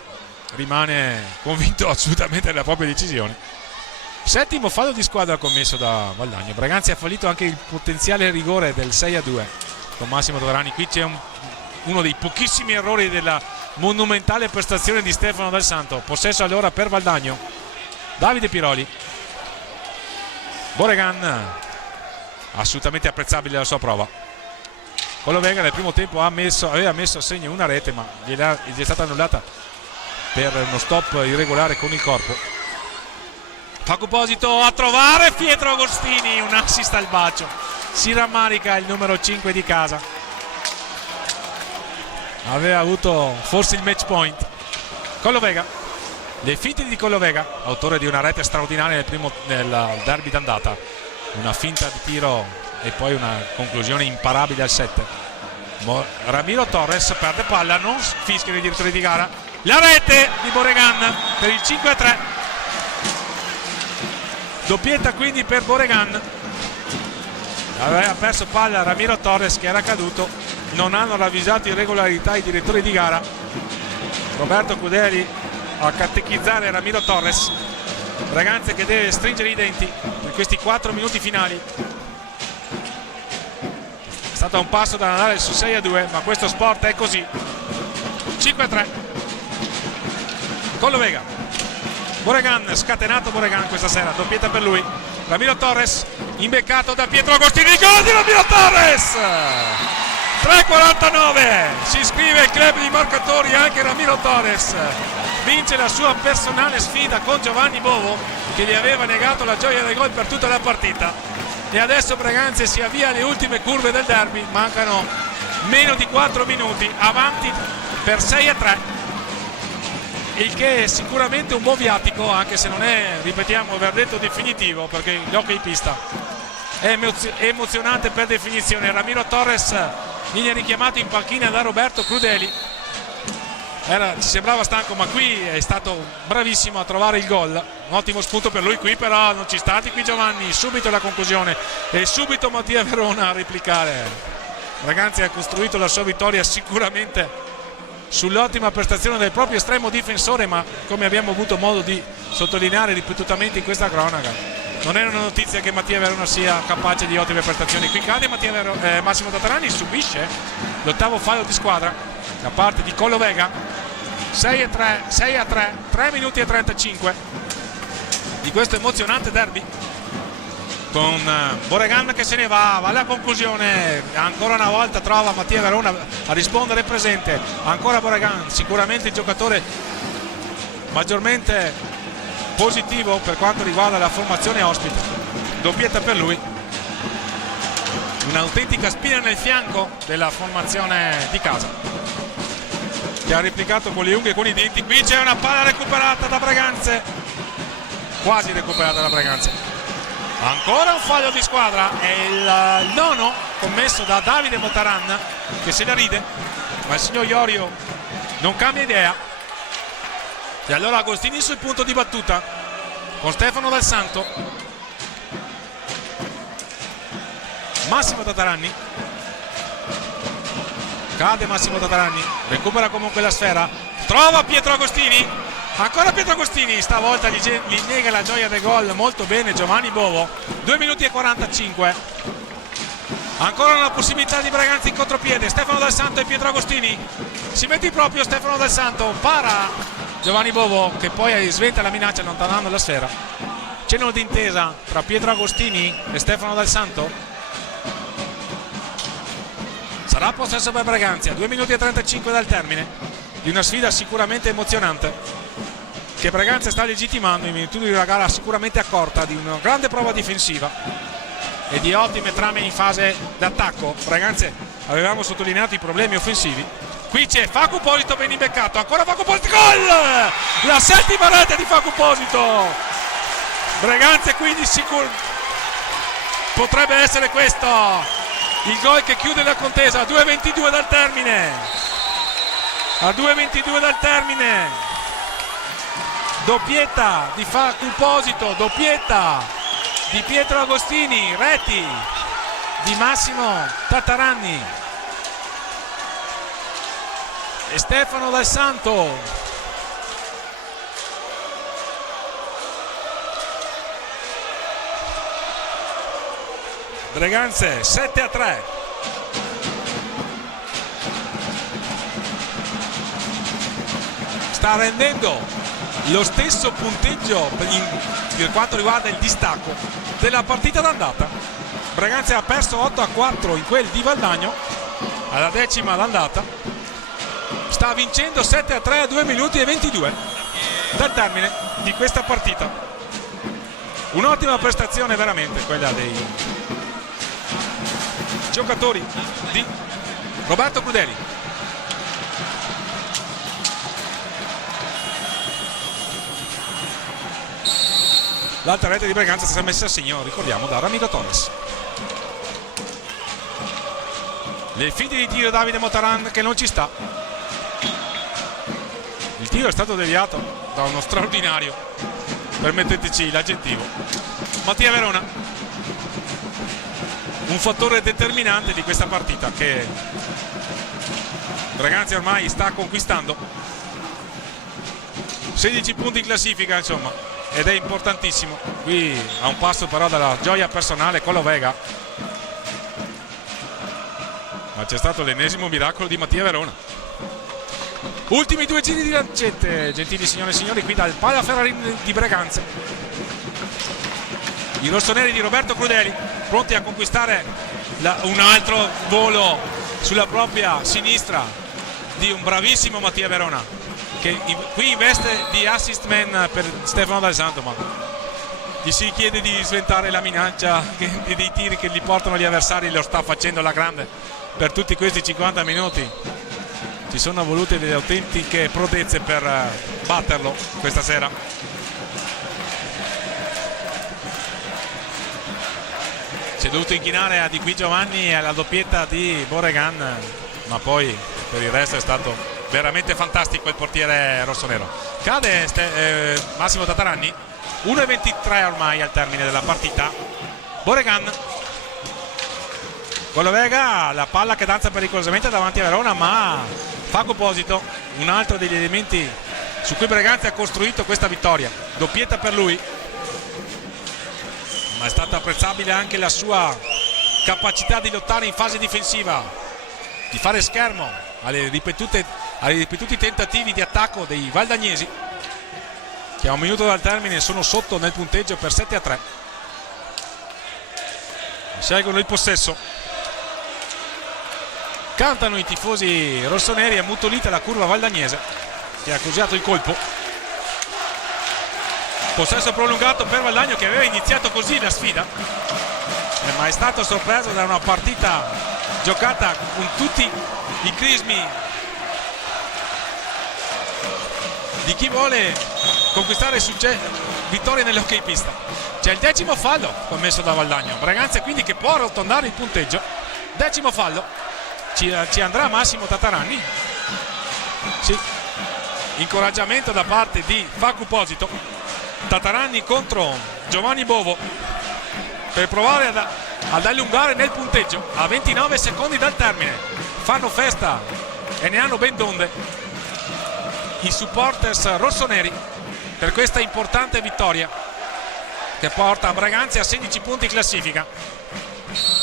rimane convinto assolutamente della propria decisione. 7° fallo di squadra commesso da Valdagno. Braganza ha fallito anche il potenziale rigore del 6-2 con Massimo Tatarani. Qui c'è uno dei pochissimi errori della monumentale prestazione di Stefano Dal Santo. Possesso allora per Valdagno, Davide Piroli. Boregan assolutamente apprezzabile la sua prova. Colovega nel primo tempo aveva messo a segno una rete, ma gli è stata annullata per uno stop irregolare con il corpo. Facu Posito a trovare Pietro Agostini, un assist al bacio, si rammarica il numero 5 di casa, aveva avuto forse il match point Collovega, le finte di Collovega, autore di una rete straordinaria nel derby d'andata, una finta di tiro e poi una conclusione imparabile al 7. Ramiro Torres perde palla, non fischiano i direttori di gara, la rete di Boregan per il 5-3, doppietta quindi per Boregan. Aveva perso palla Ramiro Torres che era caduto, non hanno ravvisato irregolarità i direttori di gara. Roberto Crudeli a catechizzare Ramiro Torres, Braganza che deve stringere i denti in questi 4 minuti finali. È stato un passo da andare su 6-2, ma questo sport è così. 5-3 Collovega, Boregan, scatenato Boregan questa sera, doppietta per lui. Ramiro Torres imbeccato da Pietro Agostini, gol di Ramiro Torres, 3:49, si iscrive il club di marcatori anche Ramiro Torres, vince la sua personale sfida con Giovanni Bovo che gli aveva negato la gioia del gol per tutta la partita. E adesso Braganza si avvia alle ultime curve del derby, mancano meno di 4 minuti, avanti per 6-3, il che è sicuramente un buon viatico, anche se non è, ripetiamo, verdetto definitivo, perché l'hockey pista è emozionante per definizione. Ramiro Torres viene richiamato in panchina da Roberto Crudeli, ci sembrava stanco, ma qui è stato bravissimo a trovare il gol, un ottimo spunto per lui. Qui però non ci stati qui Giovanni, subito la conclusione e subito Mattia Verona a replicare. Ragazzi, ha costruito la sua vittoria sicuramente sull'ottima prestazione del proprio estremo difensore, ma come abbiamo avuto modo di sottolineare ripetutamente in questa cronaca, non è una notizia che Mattia Verona sia capace di ottime prestazioni. Qui cade Massimo Tatarani, subisce l'ottavo fallo di squadra da parte di Collovega. 6-3, 3 minuti e 35 di questo emozionante derby, con Boregan che se ne va alla conclusione. Ancora una volta trova Mattia Verona a rispondere presente, ancora Boregan, sicuramente il giocatore maggiormente positivo per quanto riguarda la formazione ospite, doppietta per lui, un'autentica spina nel fianco della formazione di casa, che ha replicato con le unghie e con i denti. Qui c'è una palla recuperata da Braganza, quasi recuperata da Braganza. Ancora un fallo di squadra, è il nono commesso da Davide Motaran che se la ride, ma il signor Iorio non cambia idea. E allora Agostini sul punto di battuta con Stefano Dal Santo. Massimo Tatarani, cade Massimo Tatarani, recupera comunque la sfera, trova Pietro Agostini, ancora Pietro Agostini, stavolta gli nega la gioia del gol molto bene Giovanni Bovo. 2 minuti e 45, ancora una possibilità di Braganza in contropiede. Stefano Dal Santo e Pietro Agostini, si mette proprio Stefano Dal Santo, para Giovanni Bovo che poi sventa la minaccia allontanando la sfera. C'è un'intesa tra Pietro Agostini e Stefano Dal Santo. Sarà possesso per Braganza, 2 minuti e 35 dal termine di una sfida sicuramente emozionante che Braganza sta legittimando in virtù di una gara sicuramente accorta, di una grande prova difensiva e di ottime trame in fase d'attacco. Braganza, avevamo sottolineato i problemi offensivi. Qui c'è Facu Posito ben imbeccato, ancora Facu Posito, gol! La 7ª rete di Facu Posito. Braganza quindi sicuro potrebbe essere questo il gol che chiude la contesa a 2:22 dal termine. A 2:22 dal termine. Doppietta di Facu Posito, doppietta di Pietro Agostini, reti di Massimo Tatarani e Stefano Dal Santo. Braganza 7-3. Sta rendendo lo stesso punteggio per quanto riguarda il distacco della partita d'andata. Braganza ha perso 8-4 in quel di Valdagno alla 10ª l'andata, sta vincendo 7-3 a 2 minuti e 22 dal termine di questa partita. Un'ottima prestazione veramente quella dei giocatori di Roberto Crudeli. L'altra rete di Breganza si è messa a segno, ricordiamo, da Ramiro Torres. Le finte di tiro Davide Motaran che non ci sta. Il tiro è stato deviato da uno straordinario, permetteteci l'aggettivo, Mattia Verona, un fattore determinante di questa partita che Breganza ormai sta conquistando. 16 punti in classifica, insomma, ed è importantissimo. Qui a un passo però dalla gioia personale Colovega, ma c'è stato l'ennesimo miracolo di Mattia Verona. Ultimi 2 giri di lancette, gentili signore e signori, qui dal Pala Ferrarin di Breganza. I rossoneri di Roberto Crudeli pronti a conquistare un altro volo sulla propria sinistra di un bravissimo Mattia Verona, che qui in veste di assist man per Stefano Dal Santo, ma gli si chiede di sventare la minaccia e dei tiri che gli portano gli avversari. Lo sta facendo alla grande per tutti questi 50 minuti. Ci sono volute delle autentiche prodezze per batterlo questa sera. Si è dovuto inchinare a Di Qui Giovanni e alla doppietta di Boregan, ma poi per il resto è stato veramente fantastico il portiere rossonero. Cade Massimo Tataranni, 1:23 ormai al termine della partita. Boregan, Colovega, la palla che danza pericolosamente davanti a Verona, ma Faco Posito, un altro degli elementi su cui Breganza ha costruito questa vittoria. Doppietta per lui, ma è stata apprezzabile anche la sua capacità di lottare in fase difensiva, di fare schermo ai ripetuti tentativi di attacco dei valdagnesi, che a un minuto dal termine sono sotto nel punteggio per 7-3. Scelgono il possesso, cantano i tifosi rossoneri, è ammutolita la curva valdagnese che ha causato il colpo. Possesso prolungato per Valdagno, che aveva iniziato così la sfida, ma è stato sorpreso da una partita giocata con tutti i crismi di chi vuole conquistare vittorie nell'hockey pista. C'è il 10° fallo commesso da Valdagno. Breganza quindi che può arrotondare il punteggio. 10° fallo. Ci andrà Massimo Tataranni. Sì. Incoraggiamento da parte di Facu Posito. Tataranni contro Giovanni Bovo per provare ad allungare nel punteggio a 29 secondi dal termine. Fanno festa e ne hanno ben donde i supporters rossoneri per questa importante vittoria che porta Breganza a 16 punti in classifica,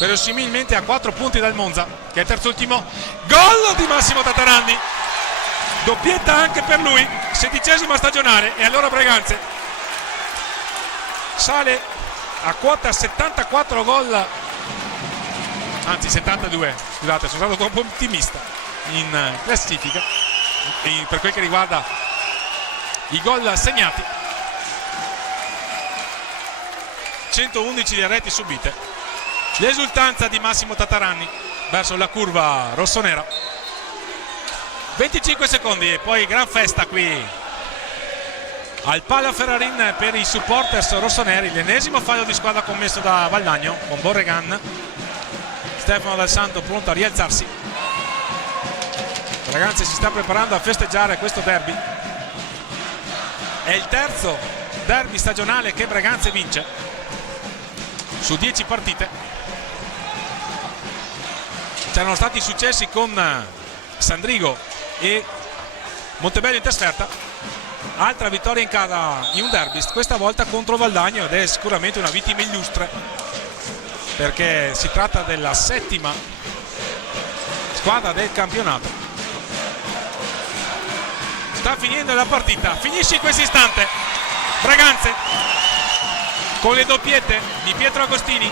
verosimilmente a 4 punti dal Monza, che è terzultimo. Gol di Massimo Tataranni, doppietta anche per lui, 16ª stagionale, e allora Breganza sale a quota 74 gol, anzi 72, scusate, sono stato troppo ottimista in classifica per quel che riguarda i gol segnati. 111 le reti subite. L'esultanza di Massimo Tataranni verso la curva rossonera. 25 secondi e poi gran festa qui al Pala Ferrarin per i supporters rossoneri. L'ennesimo fallo di squadra commesso da Valdagno con Boregan. Stefano Dal Santo pronto a rialzarsi. Ragazzi, si sta preparando a festeggiare questo derby. È il terzo derby stagionale che Breganza vince su 10 partite. C'erano stati successi con Sandrigo e Montebello in trasferta. Altra vittoria in casa in un derby, questa volta contro Valdagno, ed è sicuramente una vittima illustre perché si tratta della 7ª squadra del campionato. Sta finendo la partita, finisce in questo istante. Breganza con le doppiette di Pietro Agostini,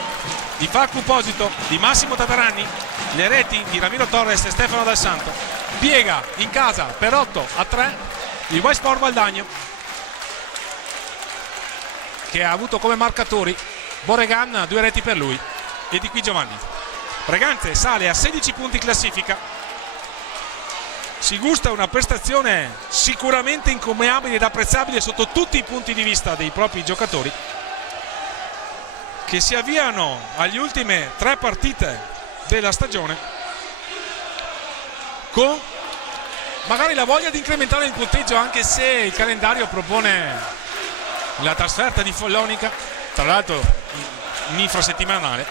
di Facu Posito, di Massimo Tataranni, le reti di Ramiro Torres e Stefano Dal Santo. Piega in casa per 8-3 il Westport Valdagno, che ha avuto come marcatori Boregan, 2 reti per lui, e Di Qui Giovanni. Breganza sale a 16 punti in classifica. Si gusta una prestazione sicuramente incommenabile ed apprezzabile sotto tutti i punti di vista dei propri giocatori, che si avviano agli ultime 3 partite della stagione con magari la voglia di incrementare il punteggio, anche se il calendario propone la trasferta di Follonica, tra l'altro in infrasettimanale,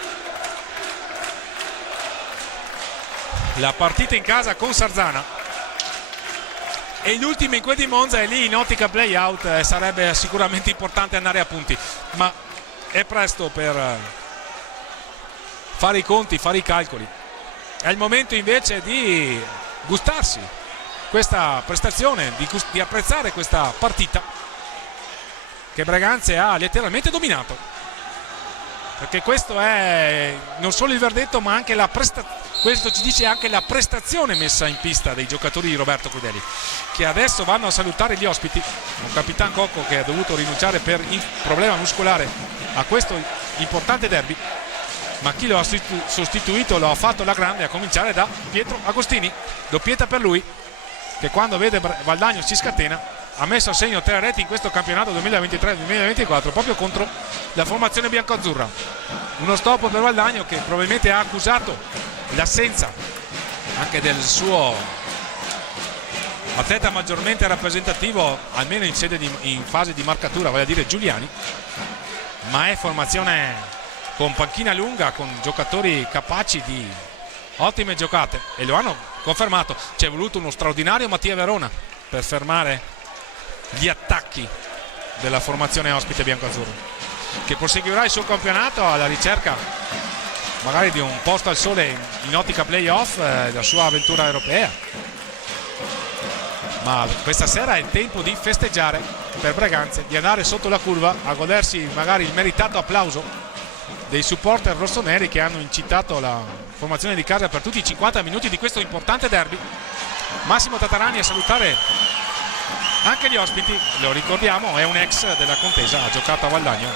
la partita in casa con Sarzana e l'ultima in quel di Monza, e lì in ottica play out sarebbe sicuramente importante andare a punti, ma è presto per fare i conti, fare i calcoli. È il momento invece di gustarsi questa prestazione, di apprezzare questa partita che Breganze ha letteralmente dominato, perché questo è non solo il verdetto, ma anche questo ci dice anche la prestazione messa in pista dei giocatori di Roberto Crudeli, che adesso vanno a salutare gli ospiti. Un Capitan Cocco che ha dovuto rinunciare per problema muscolare a questo importante derby, ma chi lo ha sostituito lo ha fatto alla grande, a cominciare da Pietro Agostini. Doppietta per lui, che quando vede Valdagno si scatena. Ha messo a segno 3 reti in questo campionato 2023-2024 proprio contro la formazione biancoazzurra. Uno stop per Valdagno, che probabilmente ha accusato l'assenza anche del suo atleta maggiormente rappresentativo, almeno in fase di marcatura, vale a dire Giuliani, ma è formazione con panchina lunga, con giocatori capaci di ottime giocate, e lo hanno confermato. Ci è voluto uno straordinario Mattia Verona per fermare gli attacchi della formazione ospite biancoazzurro, che proseguirà il suo campionato alla ricerca magari di un posto al sole in ottica playoff, la sua avventura europea. Ma questa sera è il tempo di festeggiare per Breganze, di andare sotto la curva a godersi magari il meritato applauso dei supporter rossoneri, che hanno incitato la formazione di casa per tutti i 50 minuti di questo importante derby. Massimo Tatarani a salutare anche gli ospiti, lo ricordiamo, è un ex della contesa, ha giocato a Valdagno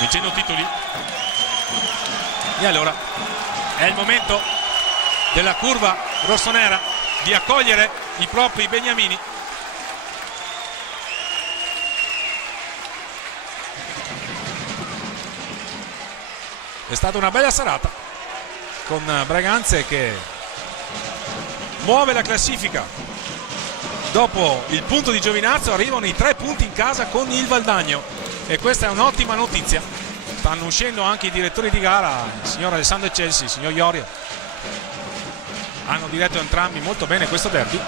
vincendo titoli. E allora è il momento della curva rossonera di accogliere i propri beniamini. È stata una bella serata con Breganze che muove la classifica. Dopo il punto di Giovinazzo arrivano i 3 punti in casa con il Valdagno, e questa è un'ottima notizia. Stanno uscendo anche i direttori di gara, il signor Alessandro Celsi, il signor Iorio. Hanno diretto entrambi molto bene questo derby.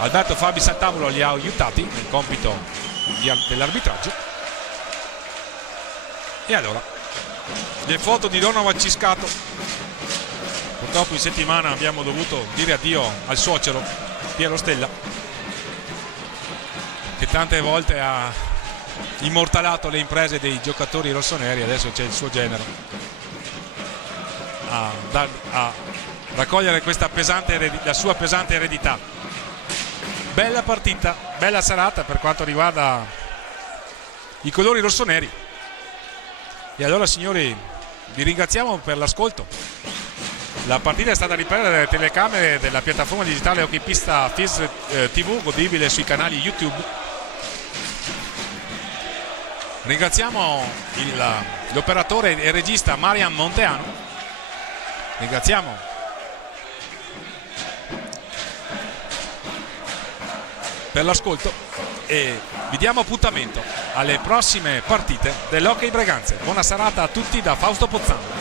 Alberto Fabi Santavolo li ha aiutati nel compito dell'arbitraggio. E allora le foto di Donovan Ciscato. Purtroppo in settimana abbiamo dovuto dire addio al suocero Piero Stella, che tante volte ha immortalato le imprese dei giocatori rossoneri. Adesso c'è il suo genero a raccogliere la sua pesante eredità. Bella partita, bella serata per quanto riguarda i colori rossoneri. E allora, signori, vi ringraziamo per l'ascolto. La partita è stata ripresa dalle telecamere della piattaforma digitale Hockeypista FIS TV, godibile sui canali YouTube. Ringraziamo l'operatore e regista Marian Monteano. Ringraziamo per l'ascolto e vi diamo appuntamento alle prossime partite dell'Hockey Breganze. Buona serata a tutti da Fausto Pozzano.